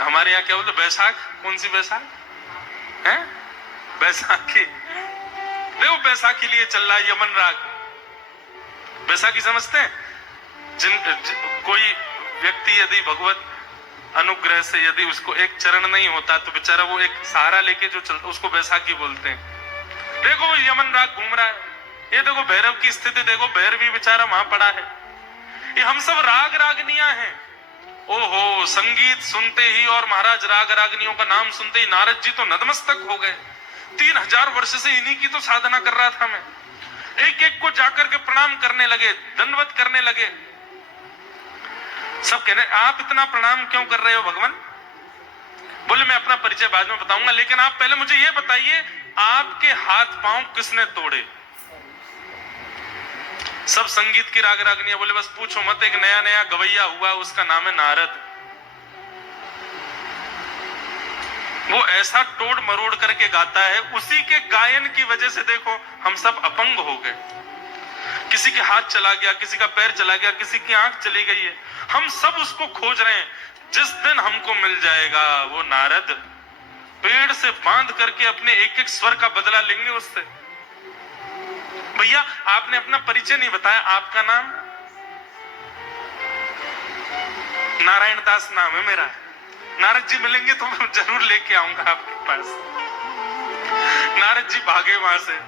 हमारे यहाँ क्या बोलते, बैसाख, कौन सी बैसाख है? बैसाखी। देखो बैसाखी लिए चल रहा है यमन राग। बैसाखी समझते हैं? कोई व्यक्ति यदि भगवत अनुग्रह से यदि उसको एक चरण नहीं होता तो बेचारा वो एक सहारा लेके जो चलता, उसको बैसाखी बोलते हैं। देखो वो यमन राग घूम रहा है, ये देखो भैरव की स्थिति देखो, भैरवी बेचारा वहां पड़ा है। ये हम सब राग रागनियां हैं। ओहो, संगीत सुनते ही और महाराज राग रागनियों का नाम सुनते ही नारद जी तो नतमस्तक हो गए। 3000 वर्ष से इन्हीं की तो साधना कर रहा था मैं। एक एक को जाकर के प्रणाम करने लगे, दंडवत करने लगे। सब कहने, आप इतना प्रणाम क्यों कर रहे हो भगवान? बोले, मैं अपना परिचय बाद में बताऊंगा, लेकिन आप पहले मुझे ये बताइए, आपके हाथ पांव किसने तोड़े? सब संगीत की राग रागनियां बोले, बस पूछो मत, एक नया गवैया हुआ, उसका नाम है नारद। वो ऐसा तोड़ मरोड़ करके गाता है, उसी के गायन की वजह से देखो हम सब अपंग हो गए। किसी के हाथ चला गया, किसी का पैर चला गया, किसी की आंख चली गई है। हम सब उसको खोज रहे हैं। जिस दिन हमको मिल जाएगा वो नारद, पेड़ से बांध करके अपने एक एक स्वर का बदला लेंगे उससे। भैया आपने अपना परिचय नहीं बताया, आपका नाम? नारायण दास नाम है मेरा। नारद जी मिलेंगे तो मैं जरूर लेके आऊंगा आपके पास। नारद जी भागे वहां से,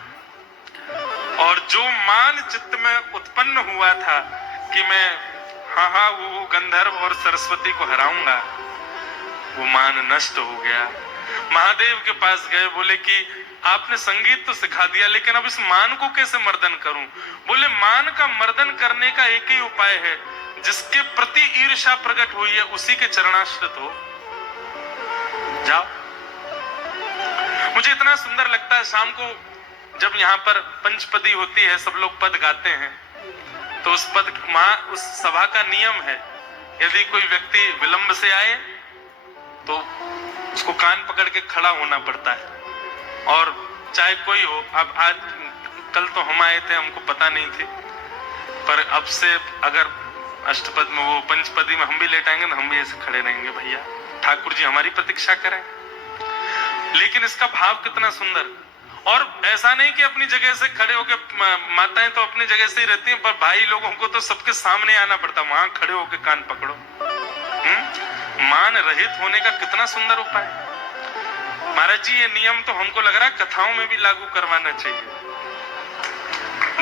और जो मान चित्त में उत्पन्न हुआ था कि मैं हाँ हाँ वो गंधर्व और सरस्वती को हराऊंगा, वो मान नष्ट हो गया। महादेव के पास गए, बोले कि आपने संगीत तो सिखा दिया, लेकिन अब इस मान को कैसे मर्दन करूं? बोले मान का मर्दन करने का एक ही उपाय है, जिसके प्रति ईर्ष्या प्रकट हुई है उसी के चरणाश्रित हो जाओ। मुझे इतना सुंदर लगता है, शाम को जब यहाँ पर पंचपदी होती है, सब लोग पद गाते हैं, तो उस पद उस सभा का नियम है, यदि कोई व्यक्ति विलंब से आए तो उसको कान पकड़ के खड़ा होना पड़ता है। और चाहे कोई हो, अब आज कल तो हम आए थे, हमको पता नहीं थी, पर अब से अगर अष्टपद में वो पंचपदी में हम भी लेट आएंगे तो हम भी ऐसे खड़े रहेंगे, भैया ठाकुर जी हमारी प्रतीक्षा करें। लेकिन इसका भाव कितना सुंदर। और ऐसा नहीं कि अपनी जगह से खड़े होके, माताएं तो अपनी जगह से ही रहती हैं, पर भाई लोगों को तो सबके सामने आना पड़ता, वहां खड़े होके कान पकड़ो। मान रहित होने का कितना सुंदर उपाय। महाराज जी ये नियम तो हमको लग रहा है कथाओं में भी लागू करवाना चाहिए।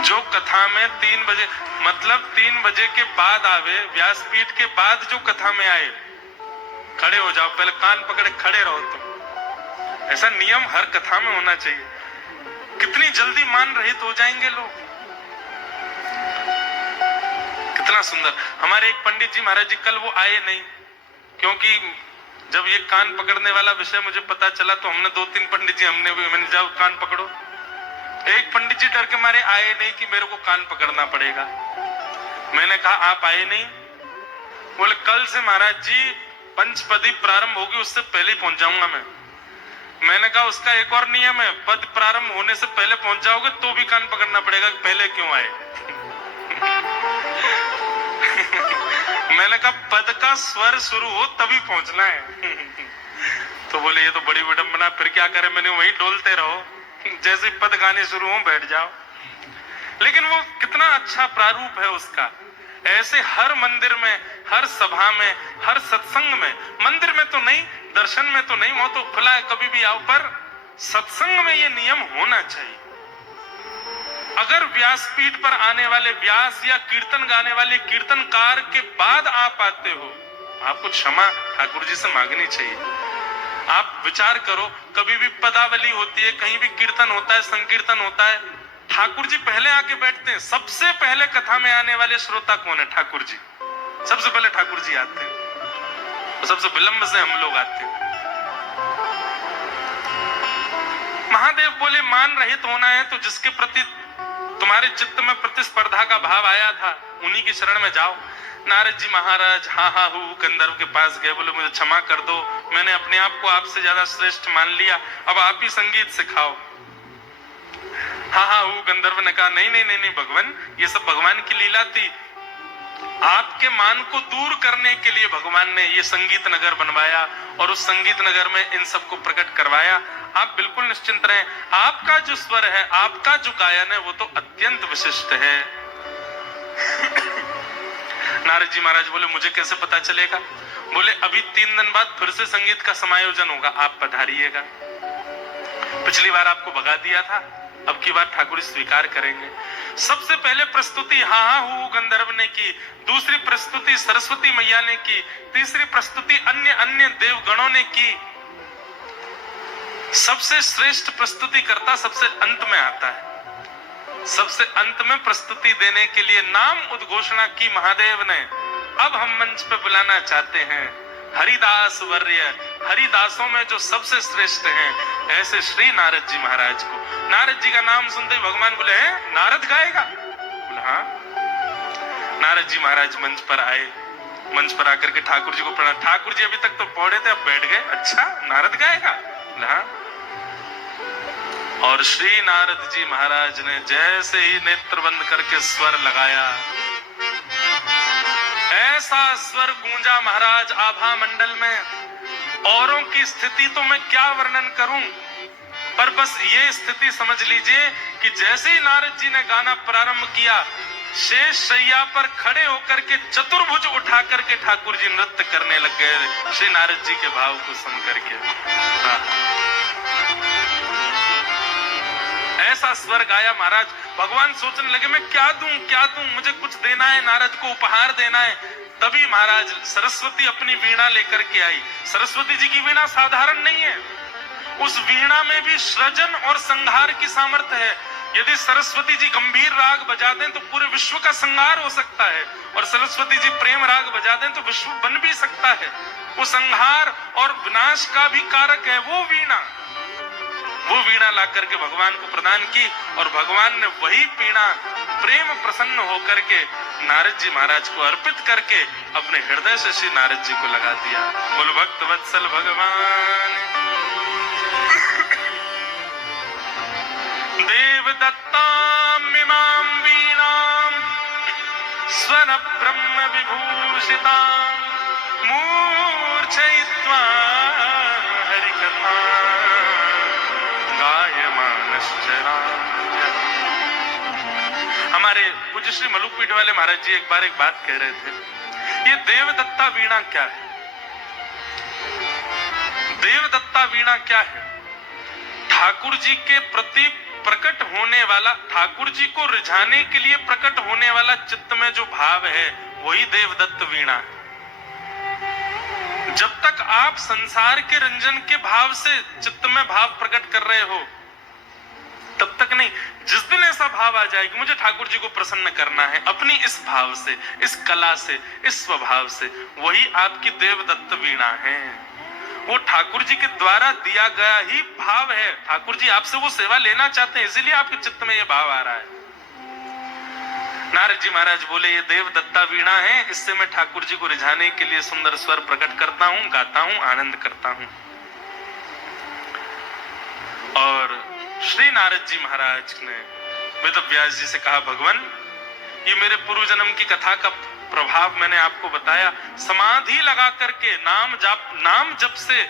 जो कथा में 3 बजे, मतलब 3 बजे के बाद आवे, व्यासपीठ के बाद जो कथा में आए, खड़े हो जाओ, पहले कान पकड़े खड़े रहो तुम। ऐसा नियम हर कथा में होना चाहिए। कितनी जल्दी मान रहित हो जाएंगे लोग, कितना सुंदर। हमारे एक पंडित जी महाराज जी कल वो आए नहीं, क्योंकि जब ये कान पकड़ने वाला विषय मुझे पता चला तो हमने 2-3 पंडित जी मैंने जाओ कान पकड़ो। एक पंडित जी डर के मारे आए नहीं कि मेरे को कान पकड़ना पड़ेगा। मैंने कहा आप आए नहीं? बोले कल से महाराज जी पंचपदी प्रारंभ होगी उससे पहले पहुंच जाऊंगा मैं। मैंने कहा उसका एक और नियम है, पद प्रारंभ होने से पहले पहुंच जाओगे तो भी कान पकड़ना पड़ेगा, पहले क्यों आए? मैंने कहा पद का स्वर शुरू हो तभी पहुंचना है। तो बोले ये तो बड़ी विडंबना, फिर क्या करें? मैंने वहीं डोलते रहो, जैसे पद गाने शुरू हो बैठ जाओ। लेकिन वो कितना अच्छा प्रारूप है उसका। ऐसे हर मंदिर में, हर सभा में, हर सत्संग में, मंदिर में तो नहीं, दर्शन में तो नहीं, वो तो खुला है कभी भी आओ, पर सत्संग में ये नियम होना चाहिए। अगर व्यासपीठ पर आने वाले व्यास या कीर्तन गाने वाले कीर्तनकार के बाद आप आते हो, आपको क्षमा ठाकुर जी से मांगनी चाहिए। आप विचार करो, कभी भी पदावली होती है, कहीं भी कीर्तन होता है, संकीर्तन होता है, ठाकुर जी पहले आके बैठते हैं। सबसे पहले कथा में आने वाले श्रोता कौन है? ठाकुर जी। सबसे पहले ठाकुर जी आते हैं, तो सबसे विलंब से हम लोग आते हैं। महादेव बोले मान रहित होना है तो जिसके प्रति तुम्हारे चित्त में प्रतिस्पर्धा का भाव आया था उन्हीं की शरण में जाओ। नारद जी महाराज हा हा हु गंधर्व के पास गए, बोले मुझे क्षमा कर दो, मैंने अपने आप को आपसे ज्यादा श्रेष्ठ मान लिया, अब आप ही संगीत सिखाओ। हा हा हु गंधर्व ने कहा नहीं नहीं नहीं नहीं भगवान, ये सब भगवान की लीला थी। आपके मान को दूर करने के लिए भगवान ने ये संगीत नगर बनवाया और उस संगीत नगर में इन सबको प्रकट करवाया। आप बिल्कुल निश्चिंत रहें, आपका जो स्वर है, आपका जो गायन है, वो तो अत्यंत विशिष्ट है। नारद जी महाराज बोले मुझे कैसे पता चलेगा? बोले अभी 3 दिन बाद फिर से संगीत का समायोजन होगा, आप पधारिएगा। पिछली बार आपको भगा दिया था, अब की बार ठाकुर स्वीकार करेंगे। सबसे पहले प्रस्तुति हा हा हु गंधर्व ने की, दूसरी प्रस्तुति सरस्वती मैया ने की, तीसरी प्रस्तुति अन्य अन्य देवगणों ने की। सबसे श्रेष्ठ प्रस्तुति करता सबसे अंत में आता है। सबसे अंत में प्रस्तुति देने के लिए नाम उद्घोषणा की महादेव ने। अब हम मंच पे बुलाना चाहते हैं हरिदास वर्य, हरिदासों में जो सबसे श्रेष्ठ हैं, ऐसे श्री नारद जी महाराज को। नारद जी का नाम सुनते ही भगवान बोले हैं नारद गाएगा? बोले हाँ। नारद जी महाराज मंच पर आए, मंच पर आकर के ठाकुर जी को प्रणाम। ठाकुर जी अभी तक तो पौड़े थे, अब बैठ गए। अच्छा नारद गाएगा? बोले हाँ। और श्री नारद जी महाराज ने जैसे ही नेत्र बंद करके स्वर लगाया, ऐसा स्वर गूंजा महाराज आभा मंडल में। औरों की स्थिति तो मैं क्या वर्णन करूं, पर बस ये स्थिति समझ लीजिए कि जैसे ही नारद जी ने गाना प्रारंभ किया, शेष शैया पर खड़े होकर के चतुर्भुज उठा करके ठाकुर जी नृत्य करने लग गए श्री नारद जी के भाव को सुन करके। ऐसा ऐसा स्वर गाया महाराज, भगवान सोचने लगे मैं क्या दूं, मुझे कुछ देना है, नारद को उपहार देना है। तभी महाराज सरस्वती अपनी वीणा लेकर के आई। सरस्वती जी की वीणा साधारण नहीं है, उस वीणा में भी सृजन और संहार की सामर्थ्य है। यदि सरस्वती जी गंभीर राग बजा दें तो पूरे विश्व का संहार हो सकता है, और सरस्वती जी प्रेम राग बजा दें तो विश्व बन भी सकता है। वो संहार और विनाश का भी कारक है वो वीणा ला करके भगवान को प्रदान की, और भगवान ने वही वीणा प्रेम प्रसन्न होकर के नारद जी महाराज को अर्पित करके अपने हृदय से श्री नारद जी को लगा दिया। बोल भक्त वत्सल भगवान। देव दत्तामिमां वीणां स्वर ब्रह्म विभूषितां मूर्छयित्वा हरिकथा हमारे पूज्य श्री मलुकपीठ वाले महाराज जी एक बार एक बात कह रहे थे, ये देवदत्ता वीणा क्या है? देवदत्ता वीणा क्या है? ठाकुर जी के प्रति प्रकट होने वाला, ठाकुर जी को रिझाने के लिए प्रकट होने वाला चित्त में जो भाव है वही देवदत्त वीणा है। जब तक आप संसार के रंजन के भाव से चित्त में भाव प्रकट कर रहे हो तब तक नहीं। जिस दिन ऐसा भाव आ जाए कि मुझे ठाकुर जी को प्रसन्न करना है अपनी इस भाव से, इस कला से, इस स्वभाव से, वही आपकी देवदत्त वीणा है। वो ठाकुर जी के द्वारा दिया गया ही भाव है। ठाकुर जी आपसे वो सेवा लेना चाहते हैं, इसीलिए आपके चित्त में ये भाव आ रहा है। नारद जी महाराज बोले ये देवदत्ता वीणा है, इससे मैं ठाकुर जी को रिझाने के लिए सुंदर स्वर प्रकट करता हूं, गाता हूं, आनंद करता हूं। और श्री नारद जी महाराज ने वेदव्यास जी से कहा, भगवान ये मेरे पूर्व जन्म की कथा का प्रभाव मैंने आपको बताया। समाधि लगा करके नाम जप से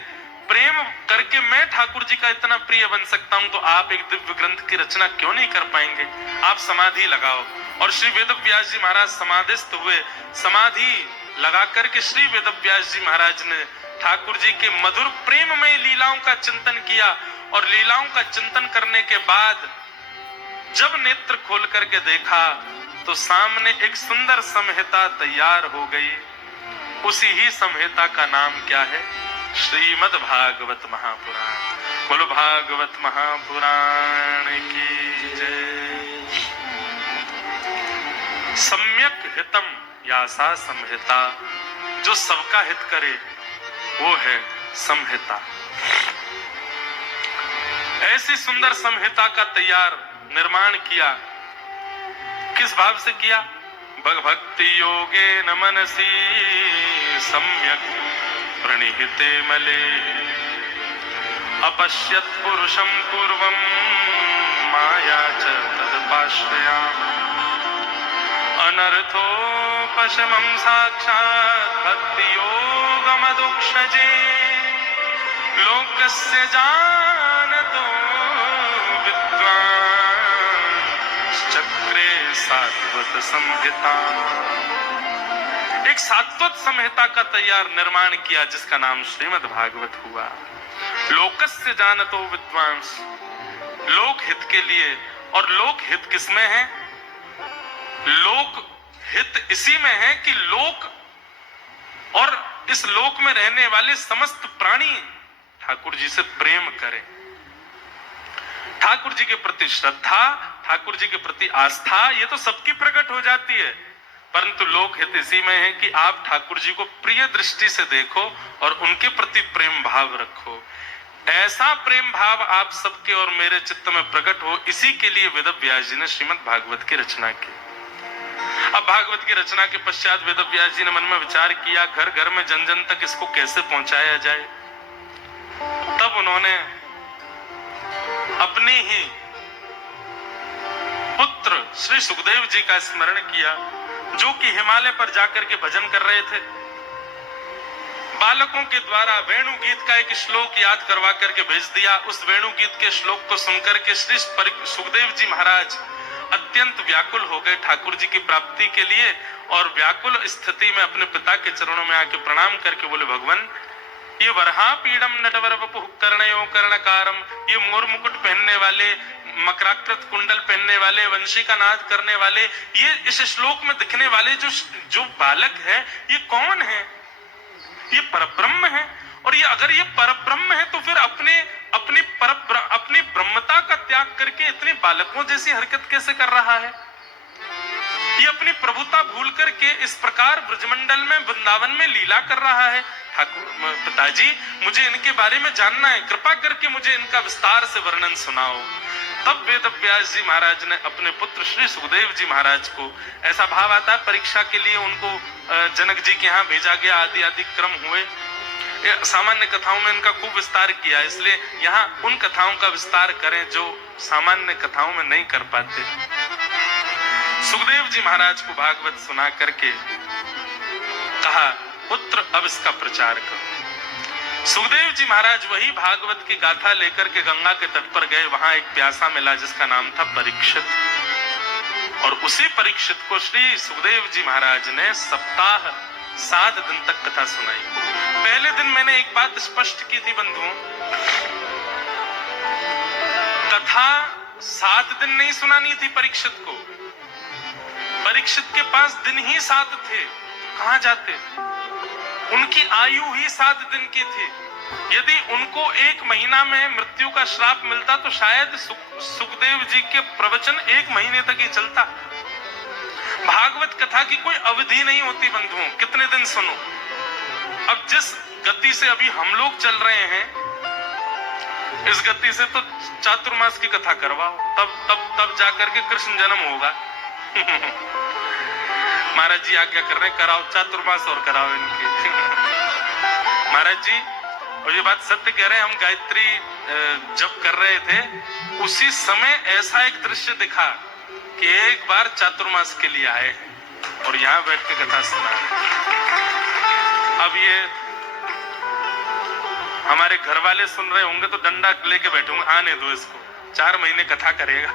प्रेम करके मैं ठाकुर जी का इतना प्रिय बन सकता हूं, तो आप एक दिव्य ग्रंथ की रचना क्यों नहीं कर पाएंगे? आप समाधि लगाओ। और श्री वेदव्यास जी महाराज समाधिस्थ हुए। समाधि लगा करके श्री वेदव्यास जी महाराज ने ठाकुर जी के मधुर प्रेममय लीलाओं का चिंतन किया, और लीलाओं का चिंतन करने के बाद जब नेत्र खोल करके देखा तो सामने एक सुंदर संहिता तैयार हो गई। उसी ही संहिता का नाम क्या है? श्रीमद् भागवत महापुराण। बोलो भागवत महापुराण की जय। सम्यक हितम यासा संहिता, जो सबका हित करे वो है संहिता। ऐसी सुंदर संहिता का तैयार निर्माण किया। किस भाव से किया? भक्ति योगे न मनसी सम्यक प्रणिहिते मले अपश्यत पुरुषम पूर्वम माया च तदपाश्रयाम अनर्थोपशमं साक्षात् भक्ति योगमदुक्षजे लोकस्य जानतो विद्वान् चक्रे सात्वत संहिता। एक सात्वत संहिता का तैयार निर्माण किया जिसका नाम श्रीमद् भागवत हुआ। लोकस्य जानतो विद्वांस, लोक हित के लिए। और लोक हित किसमें है? लोक हित इसी में है कि लोक और इस लोक में रहने वाले समस्त प्राणी ठाकुर जी से प्रेम करें, ठाकुर जी के प्रति श्रद्धा, ठाकुर जी के प्रति आस्था, ये तो सबकी प्रकट हो जाती है। परंतु लोक हित इसी में है कि आप ठाकुर जी को प्रिय दृष्टि से देखो और उनके प्रति प्रेम भाव रखो। ऐसा प्रेम भाव आप सबके और मेरे चित्त में प्रकट हो, इसी के लिए वेदव्यास जी ने श्रीमद् भागवत की रचना की। अब भागवत की रचना के पश्चात वेदव्यास जी ने मन में विचार किया, घर घर में जन जन तक इसको कैसे पहुंचाया जाए। तब उन्होंने अपने ही पुत्र श्री सुखदेव जी का स्मरण किया, जो कि हिमालय पर जाकर के भजन कर रहे थे। बालकों के द्वारा वेणु गीत का एक श्लोक याद करवा करके भेज दिया। उस वेणु गीत के श्लोक को सुनकर के श्री सुखदेव जी महाराज अत्यंत व्याकुल हो गए ठाकुर जी की प्राप्ति के लिए, और व्याकुल स्थिति में अपने पिता के चरणों में आके प्रणाम करके बोले, भगवान ये वरहा पीड़म नटवर वपुः कर्णयो कर्णकारम, ये मोर मुकुट पहनने वाले मकराकृत कुंडल पहनने वाले, वंशी का नाद करने वाले, ये इस श्लोक में दिखने वाले जो बालक है, ये कौन है? ये परब्रह्म है। और ये अगर ये परब्रह्म है तो फिर अपनी ब्रह्मता का त्याग करके इतने बालकों जैसी हरकत कैसे कर रहा है? ये अपनी प्रभुता भूल करके इस प्रकार ब्रजमंडल में, वृंदावन में लीला कर रहा है। ठाकुर पिताजी, मुझे इनके बारे में जानना है, कृपा करके मुझे इनका विस्तार से वर्णन सुनाओ। तब वेद व्यास जी महाराज ने अपने पुत्र श्री सुखदेव जी महाराज को, ऐसा भाव आता है परीक्षा के लिए उनको जनक जी के यहाँ भेजा गया, आदि आदि क्रम हुए। सामान्य कथाओं में इनका खूब विस्तार किया, इसलिए यहाँ उन कथाओं का विस्तार करें जो सामान्य कथाओं में नहीं कर पाते। सुखदेव जी महाराज को भागवत सुना करके कहा, पुत्र अब इसका प्रचार करो। सुखदेव जी महाराज वही भागवत की गाथा लेकर के गंगा के तट पर गए। वहां एक प्यासा मिला जिसका नाम था परीक्षित, और उसी परीक्षित को श्री सुखदेव जी महाराज ने सप्ताह 7 दिन तक कथा सुनाई। पहले दिन मैंने एक बात स्पष्ट की थी बंधुओं, कथा 7 दिन नहीं सुनानी थी परीक्षित को। परीक्षित के पास दिन ही 7 थे, कहां जाते? उनकी आयु ही 7 दिन की थी। यदि उनको 1 महीना में मृत्यु का श्राप मिलता तो शायद सुखदेव जी के प्रवचन 1 महीने तक ही चलता। भागवत कथा की कोई अवधि नहीं होती बंधुओं, कितने दिन सुनो। अब जिस गति से अभी हम लोग चल रहे हैं, इस गति से तो चातुर्मास की कथा करवाओ, तब जाकर के कृष्ण जन्म होगा। महाराज जी आज्ञा कर रहे हैं, कराओ चातुर्मास और कराओ इनके। महाराज जी, और ये बात सत्य कह रहे हैं, हम गायत्री जब कर रहे थे उसी समय ऐसा एक दृश्य दिखा कि एक बार चातुर्मास के लिए आए और यहाँ बैठ के कथा सुना। अब ये हमारे घर वाले सुन रहे होंगे तो डंडा लेके बैठूंगा, आने दो इसको, 4 महीने कथा करेगा।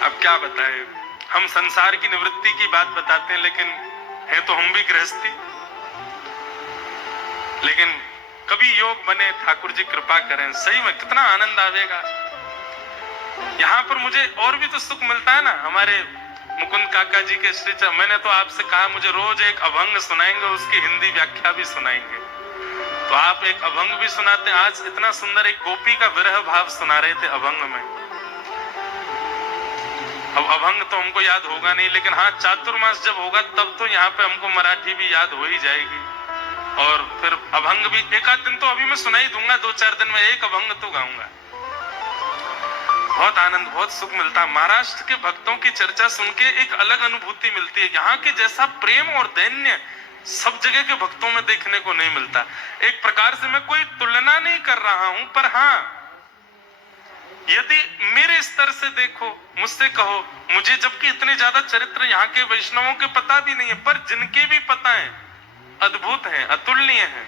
अब क्या बताएं, हम संसार की निवृत्ति की बात बताते हैं, लेकिन है तो हम भी गृहस्थी। लेकिन कभी योग बने, ठाकुर जी कृपा करें, सही में कितना आनंद आवेगा। यहाँ पर मुझे और भी तो सुख मिलता है ना। हमारे मुकुंद काका जी के श्री, मैंने तो आपसे कहा मुझे रोज एक अभंग सुनाएंगे, उसकी हिंदी व्याख्या भी सुनाएंगे, तो आप एक अभंग भी सुनाते हैं। आज इतना सुंदर एक गोपी का विरह भाव सुना रहे थे अभंग में। अब अभंग तो हमको याद होगा नहीं, लेकिन हाँ चातुर्मास जब होगा तब तो यहाँ पे हमको मराठी भी याद हो ही जाएगी, और फिर अभंग भी एक आध दिन तो अभी मैं सुना ही दूंगा, 2-4 दिन में एक अभंग तो गाऊंगा। बहुत आनंद, बहुत सुख मिलता है। महाराष्ट्र के भक्तों की चर्चा सुन के एक अलग अनुभूति मिलती है। यहाँ के जैसा प्रेम और दैन्य सब जगह के भक्तों में देखने को नहीं मिलता। एक प्रकार से मैं कोई तुलना नहीं कर रहा हूं, पर हाँ यदि मेरे स्तर से देखो, मुझसे कहो, मुझे जबकि इतने ज्यादा चरित्र यहाँ के वैष्णवों के पता भी नहीं है, पर जिनके भी पता है अद्भुत है, अतुलनीय है।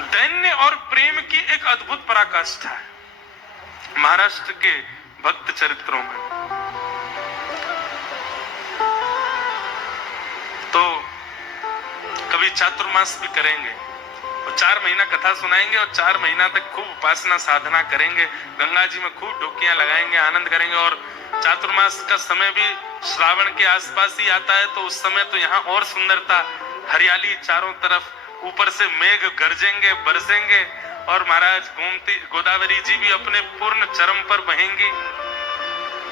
दैन्य और प्रेम की एक अद्भुत पराकाष्ठा है महाराष्ट्र के भक्त चरित्रों में। तो कभी चातुर्मास भी करेंगे और 4 महीना कथा सुनाएंगे और 4 महीना तक खूब उपासना साधना करेंगे, गंगा जी में खूब डुबकियां लगाएंगे, आनंद करेंगे। और चातुर्मास का समय भी श्रावण के आसपास ही आता है, तो उस समय तो यहाँ और सुंदरता, हरियाली चारों तरफ, ऊपर से मेघ गरजेंगे, बरसेंगे, और महाराज गोदावरी जी भी अपने पूर्ण चरम पर बहेंगी।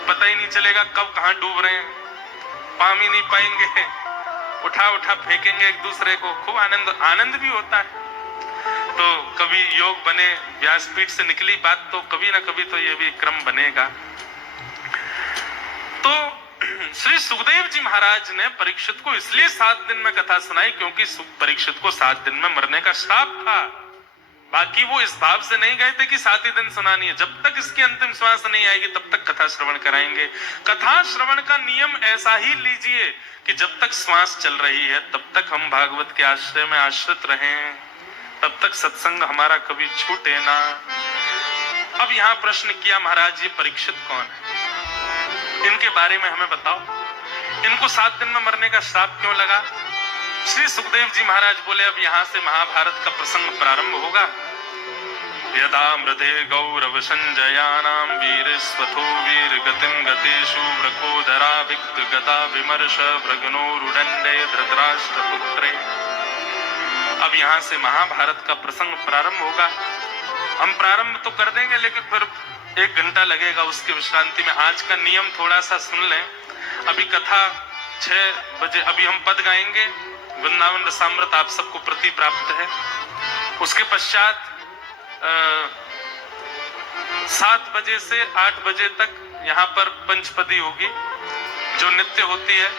पता ही नहीं चलेगा कब कहां डूब रहे हैं, पाम ही नहीं पाएंगे, उठा उठा फेंकेंगे एक दूसरे को। खूब आनंद भी होता है। तो कभी योग बने, व्यासपीठ से निकली बात, तो कभी ना कभी तो ये भी क्रम बनेगा। तो श्री सुखदेव जी महाराज ने परीक्षित को इसलिए 7 दिन में कथा सुनाई क्योंकि परीक्षित को 7 दिन में मरने का श्राप था। बाकी वो इस भाव से नहीं गए थे कि 7 ही दिन सुनानी है, जब तक इसकी अंतिम श्वास नहीं आएगी तब तक कथा श्रवण कराएंगे। कथा श्रवण का नियम ऐसा ही लीजिए कि जब तक श्वास चल रही है तब तक हम भागवत के आश्रय में आश्रित रहें, तब तक सत्संग हमारा कभी छूटे ना। अब यहाँ प्रश्न किया, महाराज ये परीक्षित कौन है, इनके बारे में हमें बताओ, इनको 7 दिन में मरने का श्राप क्यों लगा? श्री सुखदेव जी महाराज बोले अब यहाँ से महाभारत का प्रसंग प्रारंभ होगा। यदा मृधे गौरव संजयानाम वीर स्वथो वीर गतिम गतेषु व्रकोदरा विक्त गता विमर्श भ्रगनोरुदंडे धृतराष्ट्र पुत्रे। अब यहाँ से महाभारत का प्रसंग प्रारंभ होगा। हम प्रारंभ तो कर देंगे लेकिन फिर 1 घंटा लगेगा उसकी विश्रांति में। आज का नियम थोड़ा सा सुन लें। अभी कथा 6 बजे, अभी हम पद गाएंगे, वृंदावन रसामृत आप सबको प्रति प्राप्त है। उसके पश्चात 7 बजे से 8 बजे तक यहाँ पर पंचपदी होगी जो नित्य होती है।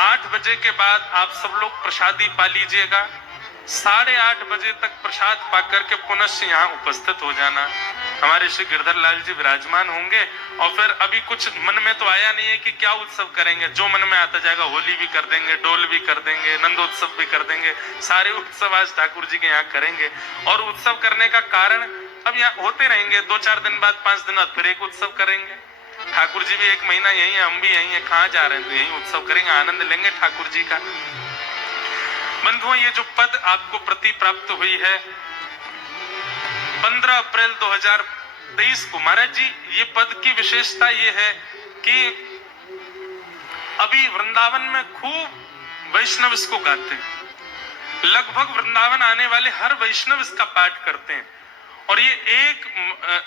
8 बजे के बाद आप सब लोग प्रसादी पा लीजिएगा। 8:30 बजे तक प्रसाद पाकर के पुनः यहाँ उपस्थित हो जाना। हमारे श्री गिरधर लाल जी विराजमान होंगे। और फिर अभी कुछ मन में तो आया नहीं है कि क्या उत्सव करेंगे, जो मन में आता जाएगा। होली भी कर देंगे, डोल भी कर देंगे, नंदोत्सव भी कर देंगे, सारे उत्सव आज ठाकुर जी के यहाँ करेंगे। और उत्सव करने का कारण अब यहाँ होते रहेंगे। 2-4 दिन बाद, 5 दिन बाद फिर एक उत्सव करेंगे। ठाकुर जी भी 1 महीना यही है, हम भी यही है, कहाँ जा रहे हैं, तो यही उत्सव करेंगे, आनंद लेंगे ठाकुर जी का। बंधुओं, ये जो पद आपको प्रति प्राप्त हुई है 15 अप्रैल 2023 को, महाराज जी ये पद की विशेषता ये है कि अभी वृंदावन में खूब वैष्णव इसको गाते हैं। लगभग वृंदावन आने वाले हर वैष्णव इसका पाठ करते हैं। और ये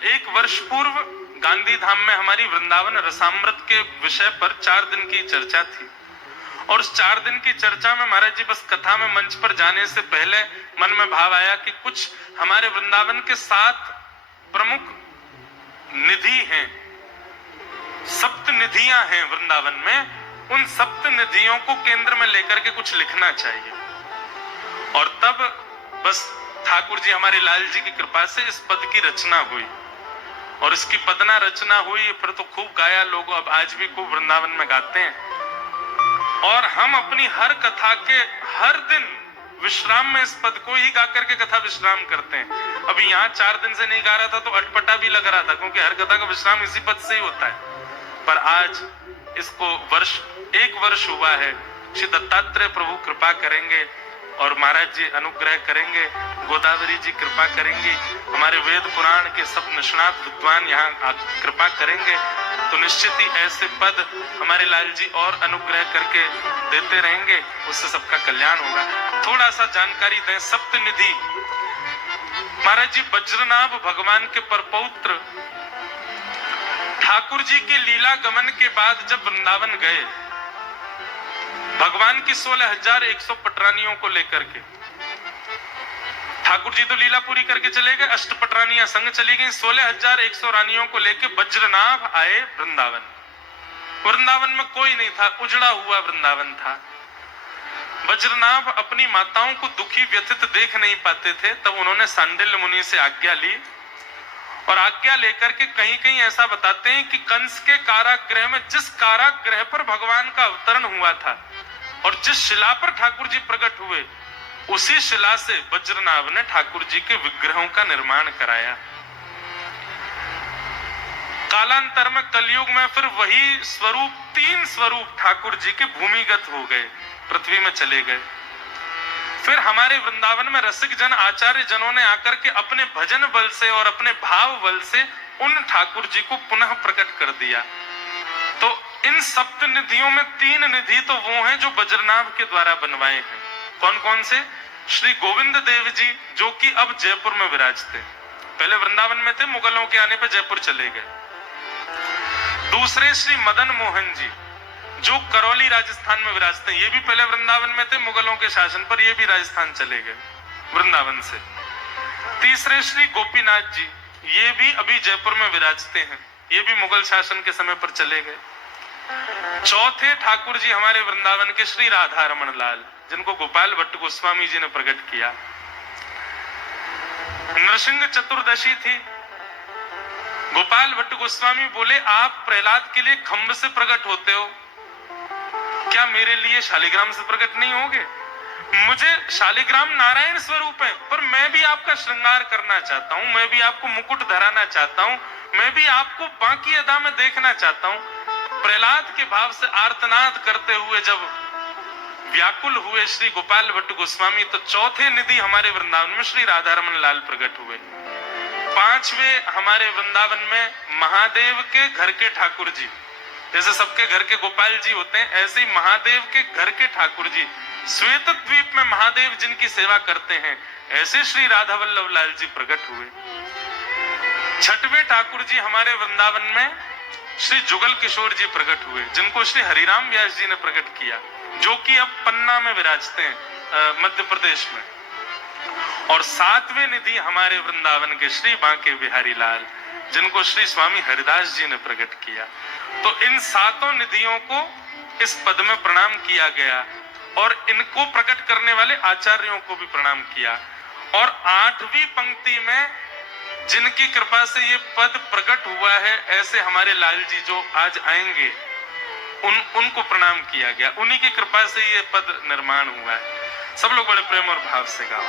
एक वर्ष पूर्व गांधी धाम में हमारी वृंदावन रसामृत के विषय पर 4 दिन की चर्चा थी। और उस 4 दिन की चर्चा में महाराज जी बस कथा में मंच पर जाने से पहले मन में भाव आया कि कुछ हमारे वृंदावन के 7 प्रमुख निधि हैं, 7 निधियां हैं वृंदावन में। उन 7 निधियों को केंद्र में लेकर के कुछ लिखना चाहिए। और तब बस ठाकुर जी हमारे लाल जी की कृपा से इस पद की रचना हुई। और इसकी पदना रचना हुई, फिर तो खूब गाया लोग, अब आज भी खूब वृंदावन में गाते हैं। और हम अपनी हर कथा के हर दिन विश्राम में इस पद को ही गा करके कथा विश्राम करते हैं। अभी यहाँ 4 दिन से नहीं गा रहा था तो अटपटा भी लग रहा था, क्योंकि हर कथा का विश्राम इसी पद से ही होता है। पर आज इसको 1 वर्ष हुआ है। श्री दत्तात्रेय प्रभु कृपा करेंगे और महाराज जी अनुग्रह करेंगे, गोदावरी जी कृपा करेंगी, हमारे वेद पुराण के सब निष्णात विद्वान यहाँ कृपा करेंगे, तो निश्चित ही ऐसे पद हमारे लाल जी और अनुग्रह करके देते रहेंगे, उससे सबका कल्याण होगा। थोड़ा सा जानकारी दें। सप्तनिधि महाराज जी वज्रनाभ भगवान के परपौत्र ठाकुर जी के लीला गमन के बाद जब वृंदावन गए, भगवान की 16,100 पटरानियों को लेकर के, ठाकुर जी तो लीला पूरी करके चले गए, अष्टपटरानियां संग चली गई, 16,100 रानियों को लेके वज्रनाभ आए वृंदावन। वृंदावन में कोई नहीं था, उजड़ा हुआ वृंदावन था। वज्रनाभ अपनी माताओं को दुखी व्यथित देख नहीं पाते थे, तब उन्होंने सांडिल्य मुनि से आज्ञा ली। और आज्ञा लेकर के कहीं कहीं ऐसा बताते हैं कि कंस के कारागृह में, जिस कारागृह पर भगवान का अवतरण हुआ था और जिस शिला पर ठाकुर जी प्रकट हुए, उसी शिला से वज्रनाभ ने ठाकुर जी के विग्रहों का निर्माण कराया। कालांतर में कलयुग में फिर वही स्वरूप, 3 स्वरूप ठाकुर जी के भूमिगत हो गए, पृथ्वी में चले गए। फिर हमारे वृंदावन में रसिक जन, आचार्य जनों ने आकर के अपने भजन बल से और अपने भाव बल से उन ठाकुर जी को पुनः प्रकट कर दिया। तो इन सप्तनिधियों में 3 निधि तो वो हैं जो वज्रनाभ के द्वारा बनवाए हैं। कौन कौन से? श्री गोविंद देव जी, जो कि अब जयपुर में विराजते, पहले वृंदावन में थे, मुगलों के आने पर जयपुर चले गए। दूसरे श्री मदन मोहन जी, जो करौली राजस्थान में विराजते हैं, ये भी पहले वृंदावन में थे, मुगलों के शासन पर ये भी राजस्थान चले गए वृंदावन से। तीसरे श्री गोपीनाथ जी, ये भी अभी जयपुर में विराजते हैं, ये भी मुगल शासन के समय पर चले गए। चौथे ठाकुर जी हमारे वृंदावन के श्री राधा रमन लाल, जिनको गोपाल भट्ट गोस्वामी जी ने प्रकट किया। नृसिंह चतुर्दशी थी, गोपाल भट्ट गोस्वामी बोले आप प्रहलाद के लिए खंभ से प्रकट होते हो, क्या मेरे लिए शालिग्राम से प्रकट नहीं होगे? मुझे शालिग्राम नारायण स्वरूप है, पर मैं भी आपका श्रृंगार करना चाहता हूं, मैं भी आपको मुकुट धराना चाहता हूं, मैं भी आपको बाकी अदा में देखना चाहता हूं। प्रहलाद के भाव से आर्तनाद करते हुए जब व्याकुल हुए श्री गोपाल भट्ट गोस्वामी, तो चौथे निधि हमारे वृंदावन में श्री राधारमण लाल प्रकट हुए। पांचवें हमारे वृंदावन में महादेव के घर के ठाकुर जी, जैसे सबके घर के गोपाल जी होते हैं, ऐसे ही महादेव के घर के ठाकुर जी, श्वेत द्वीप में महादेव जिनकी सेवा करते हैं, ऐसे श्री राधा वल्लभ लाल जी प्रकट हुए। छठवें ठाकुर जी हमारे वृंदावन में श्री जुगल किशोर जी प्रकट हुए, जिनको श्री हरिराम व्यास जी ने प्रकट किया, जो कि अब पन्ना में विराजते हैं मध्य प्रदेश में। और सातवें निधि हमारे वृंदावन के श्री बांके बिहारी लाल, जिनको श्री स्वामी हरिदास जी ने प्रकट किया। तो इन सातों निधियों को इस पद में प्रणाम किया गया और इनको प्रकट करने वाले आचार्यों को भी प्रणाम किया। और आठवीं पंक्ति में जिनकी कृपा से ये पद प्रकट हुआ है, ऐसे हमारे लाल जी जो आज आएंगे, उनको प्रणाम किया गया। उन्हीं की कृपा से ये पद निर्माण हुआ है। सब लोग बड़े प्रेम और भाव से गाओ।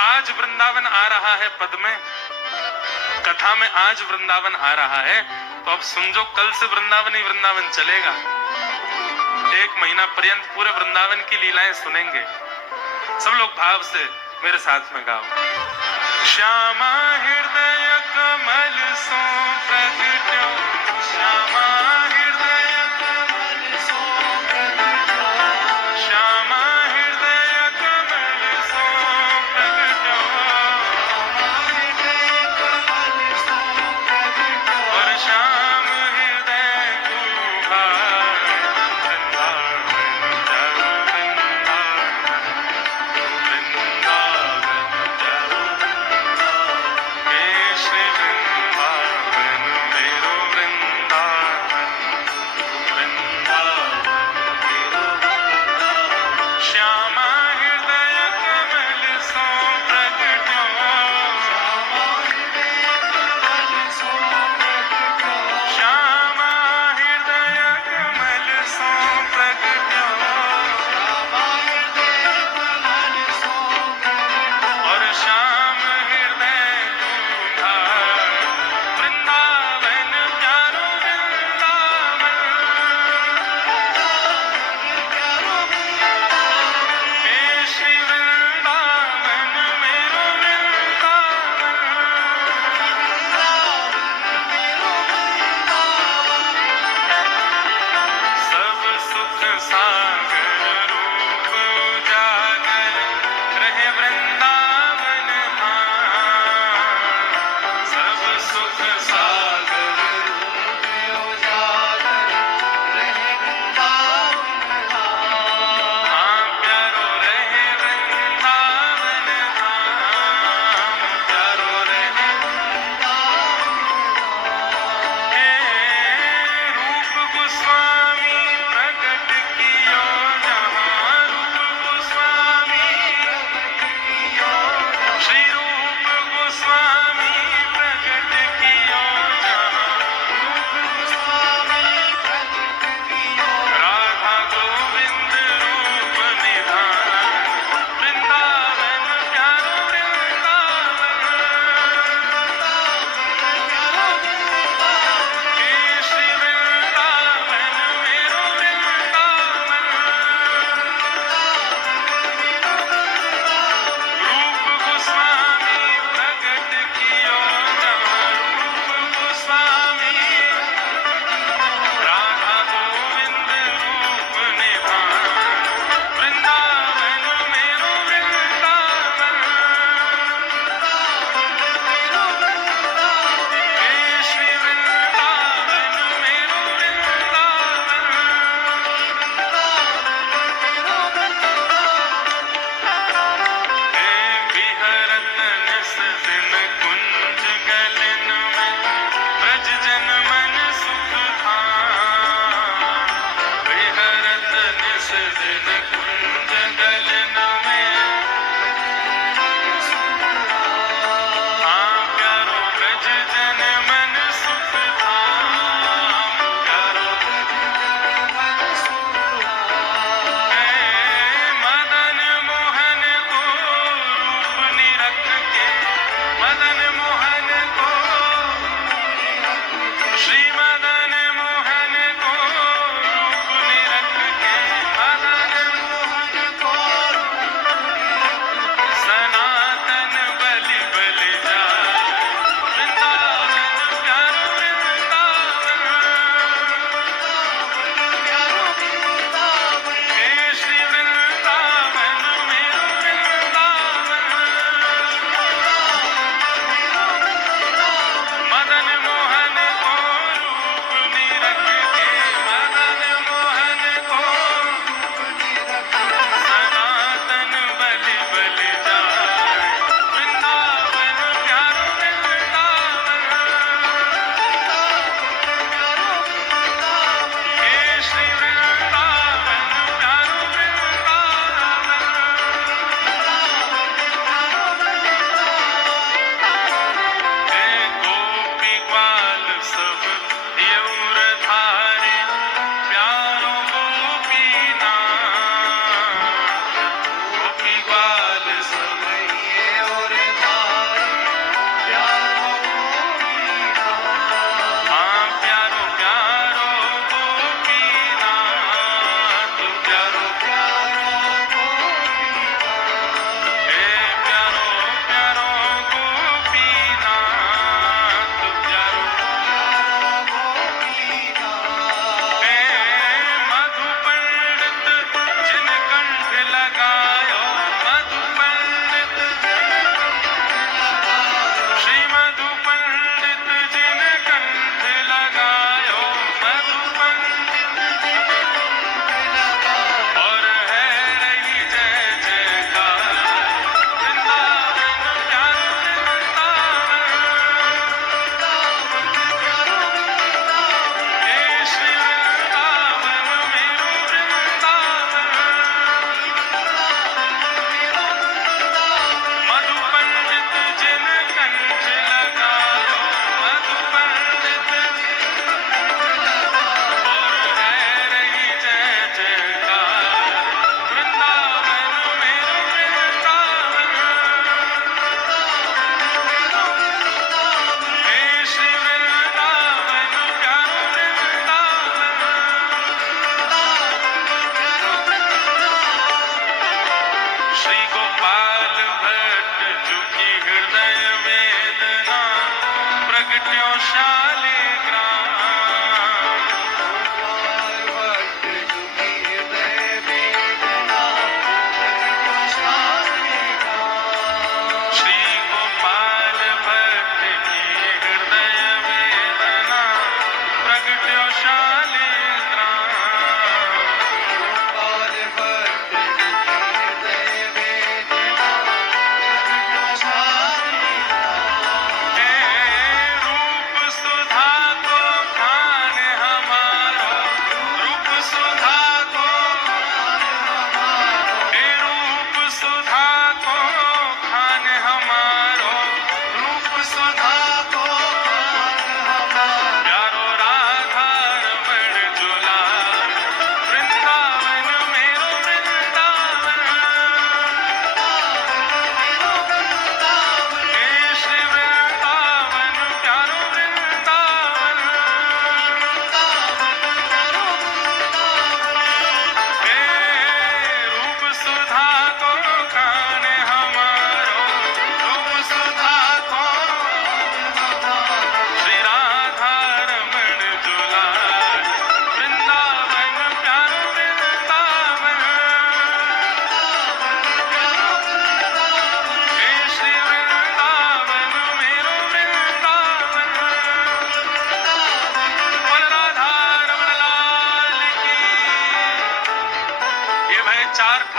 आज वृंदावन आ रहा है, पद में कथा में आज वृंदावन आ रहा है, तो अब समझो कल से वृंदावन ही वृंदावन चलेगा। 1 महीना पर्यंत पूरे वृंदावन की लीलाएं सुनेंगे। सब लोग भाव से मेरे साथ में गाओ। श्यामा हृदय कमल सो प्रगट्यो, श्यामा हृदय कमल सो प्रगट्यो, श्यामा हृदय कमल सो प्रगट्यो, हृदय कमल सो प्रगट्यो, और श्याम हृदय कुभार, वृंदावन जाओ वृंदावन, वृंदावन जाओ, हे श्री वृंदावन मेरो वृंदावन।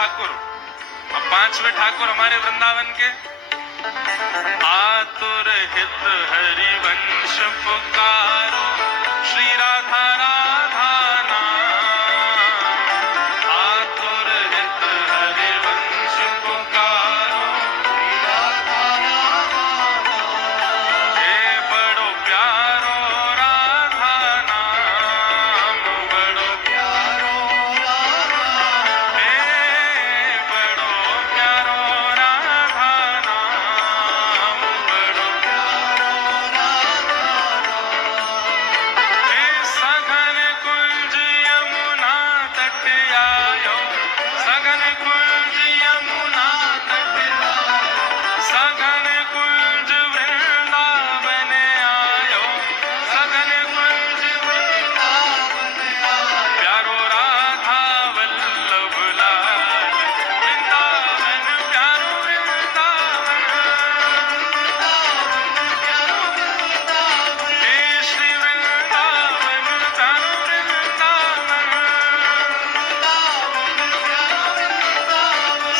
ठाकुर। अब 5वें ठाकुर हमारे वृंदावन के, आतुर हित हरिवंश पुकारो, श्री राधा राधा नाम। आतुर हित हरिवंश पुकारो, श्री राधा राधा नाम। हे बड़ो प्यारो राधा नाम, बड़ो प्यारो राधा नाम। हे बड़ो प्यारो राधा नाम, बड़ो प्यारो राधा नाम। हे सघन कुंज यमुना तट आयो, सघन कुंज यमुना तट आयो, सघन कुंज वृंदावन आयो, सघन कुंज वृंदावन आयो। प्यारो राधा वल्लभ लाल, वृंदावन प्यारो वृंदावन, प्यारो वृंदावन। हे श्री वृंदावन प्यारो वृंदावन,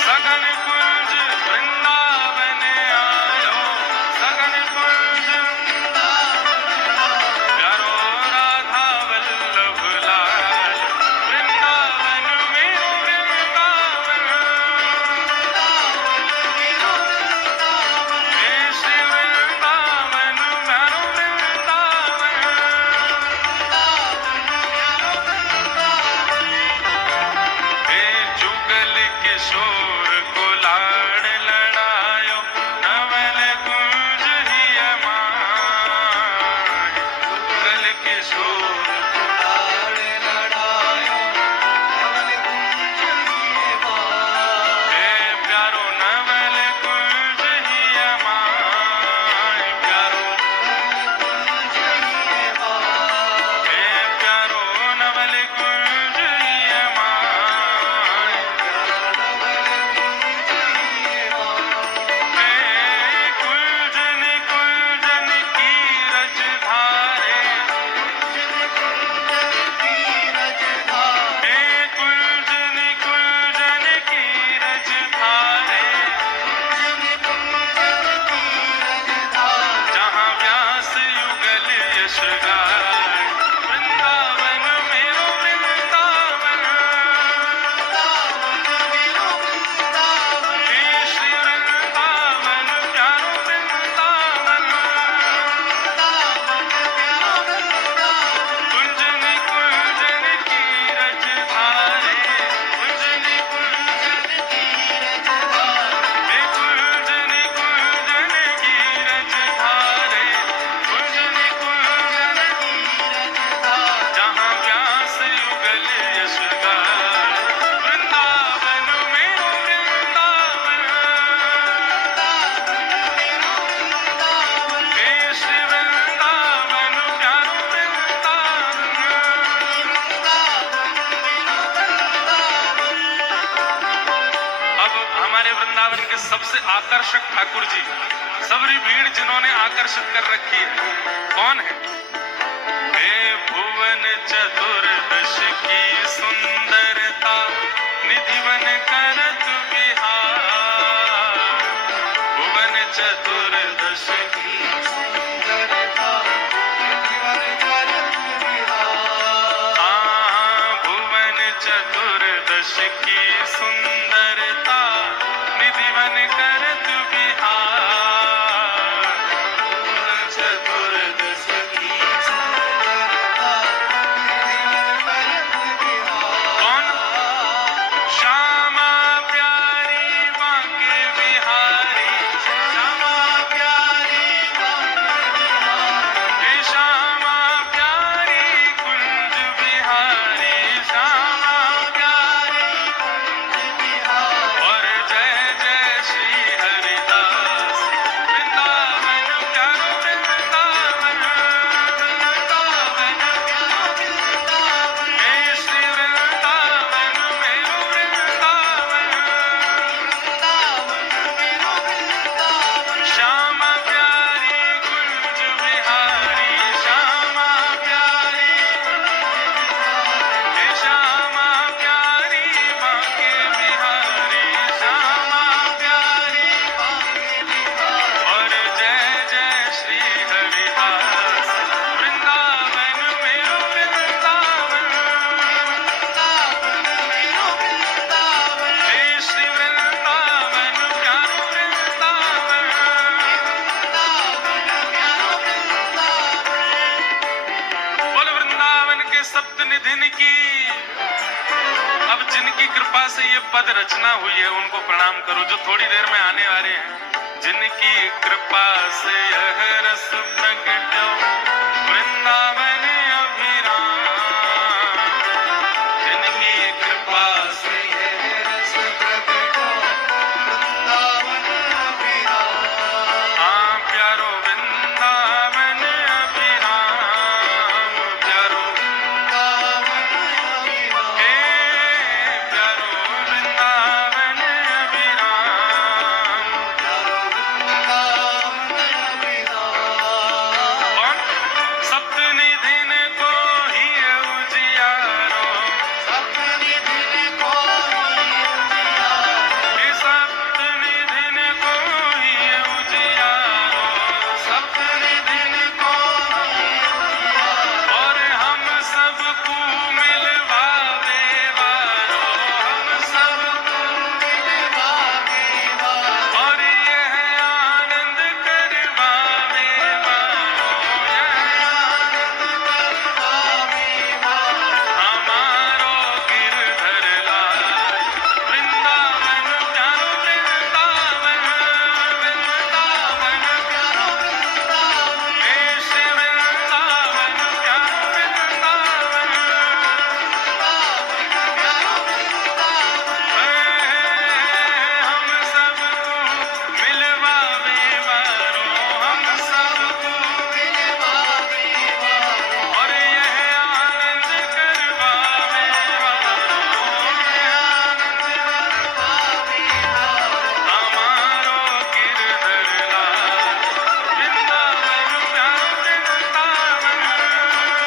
सघन कुंज वृंदावन आयो, सघन कुंज प्यारो राधा वल्लभ लाल, वृंदावन मेरो वृंदावन, हे श्री वृंदावन प्यारो वृंदावन। हे जुगल किशोर को लाड़ लड़ायो, नवल कुंज हिय माय। जुगल किशोर को लाड़ लड़ायो, नवल कुंज हिय माय। हे प्यारो नवल कुंज हिय माय, प्यारो कुंज हिय माय। हे प्यारो नवल कुंज हिय माय, हे कुंजन कुंजन की रज धारे, हे कुंजन कुंजन की रज धारे, जहाँ व्यास युगल यश गाए, वृंदावन मेरो वृंदावन, हे श्री वृंदावन प्यारो वृंदावन। कुंजन कुंजन की रज धारे, कुंजन कुंजन की रज धारे, हे कुंजन कुंजन की रज धारे, कुंजन कुंजन की रज धारे, जहाँ व्यास युगल यश गाए, वृंदावन मेरो वृंदावन, हे श्री वृंदावन प्यारो वृंदावन। अब हमारे वृंदावन के सबसे आकर्षक ठाकुर जी, सबरी भीड़ जिन्होंने आकर्षित कर रखी है, कौन है? हे भुवन चतुर्दश की सुंदरता, निधिवन करत विहार। भुवन चतुर्दश की सुंदरता, निधिवन करत विहार। भुवन चतुर्दश की सुंदरता, निधिवन करत विहार। भुवन चतुर्दश की सुंदरता, निधिवन करत विहार। कौन? श्यामा प्यारी बांके बिहारी, श्यामा प्यारी कृपा से ये पद रचना हुई है उनको प्रणाम करो, जो थोड़ी देर में आने वाले हैं। जिनकी कृपा से यह रस प्रगट्यो वृंदावन अभिराम, जिनकी कृपा से यह रस प्रगट्यो वृंदावन अभिराम। हाँ प्यारो वृंदावन अभिराम, प्यारो वृंदावन अभिराम, हे प्यारो वृंदावन अभिराम, प्यारो वृंदावन अभिराम। कौन? सप्तनिधिन को ही उजियारो, सप्तनिधिन को ही उजियारो, हे सप्तनिधिन को ही उजियारो, सप्तनिधिन को ही उजियारो। और हम सबको मिलवावे वारो, हम सबको मिलवावे वारो, और यह आनंद करवावे वारो, यह आनंद करवावे वारो। हमारो गिरधर लाल वृंदावन प्यारो वृंदावन, वृंदावन प्यारो वृंदावन, हे श्री वृंदावन प्यारो वृंदावन, हम सबको मिलवावे वारो, हम सबको मिलवावे वारो, और यह आनंद करवावे वारो, यह आनंद करवावे वारो। हमारो गिरधर लाल वृंदावन प्यारो वृंदावन,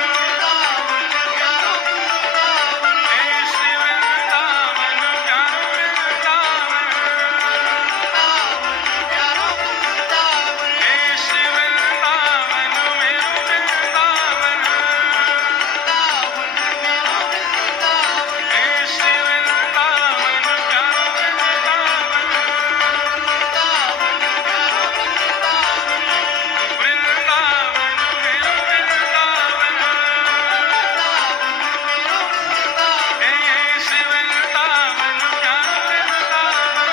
वृंदावन प्यारो वृंदावन, हे श्री वृंदावन प्यारो वृंदावन, वृंदावन प्यारो वृंदावन, हे श्री वृंदावन मेरो वृंदावन, वृंदावन मेरो वृंदावन, हे श्री वृंदावन प्यारो वृंदावन, वृंदावन प्यारो वृंदावन, वृंदावन मेरो वृंदावन, वृंदावन मेरो वृंदावन, हे श्री वृंदावन प्यारो वृंदावन,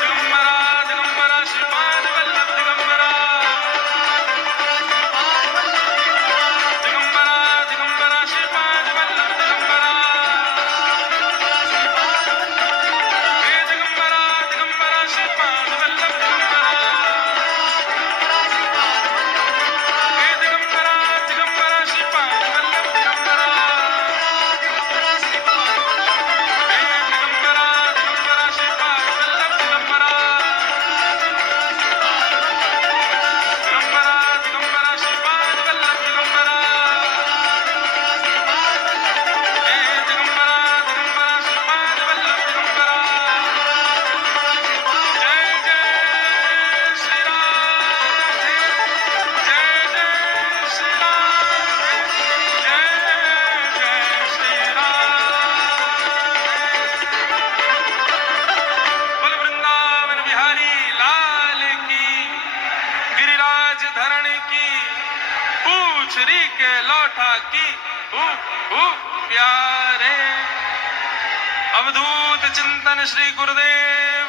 दिगंबरा दिगंबरा श्रीपाद वल्लभ दिगंबरा, दिगंबरा दिगंबरा श्रीपाद वल्लभ दिगंबरा, हे दिगंबरा दिगंबरा श्रीपाद वल्लभ दिगंबरा, हे दिगंबरा दिगंबरा श्रीपाद वल्लभ दिगंबरा, हे दिगंबरा दिगंबरा श्रीपाद वल्लभ दिगंबरा, दिगंबरा दिगंबरा श्रीपाद वल्लभ दिगंबरा, हे दिगंबरा दिगंबरा श्रीपाद वल्लभ दिगंबरा। जय जय श्री राम, जय जय श्री राम, जय जय श्री राम। बोल वृंदावन बिहारी लाल की, गिरिराज धरण की, पूछरी के लौटा की, प्यारे। अवधूत चिंतन श्री गुरुदेव।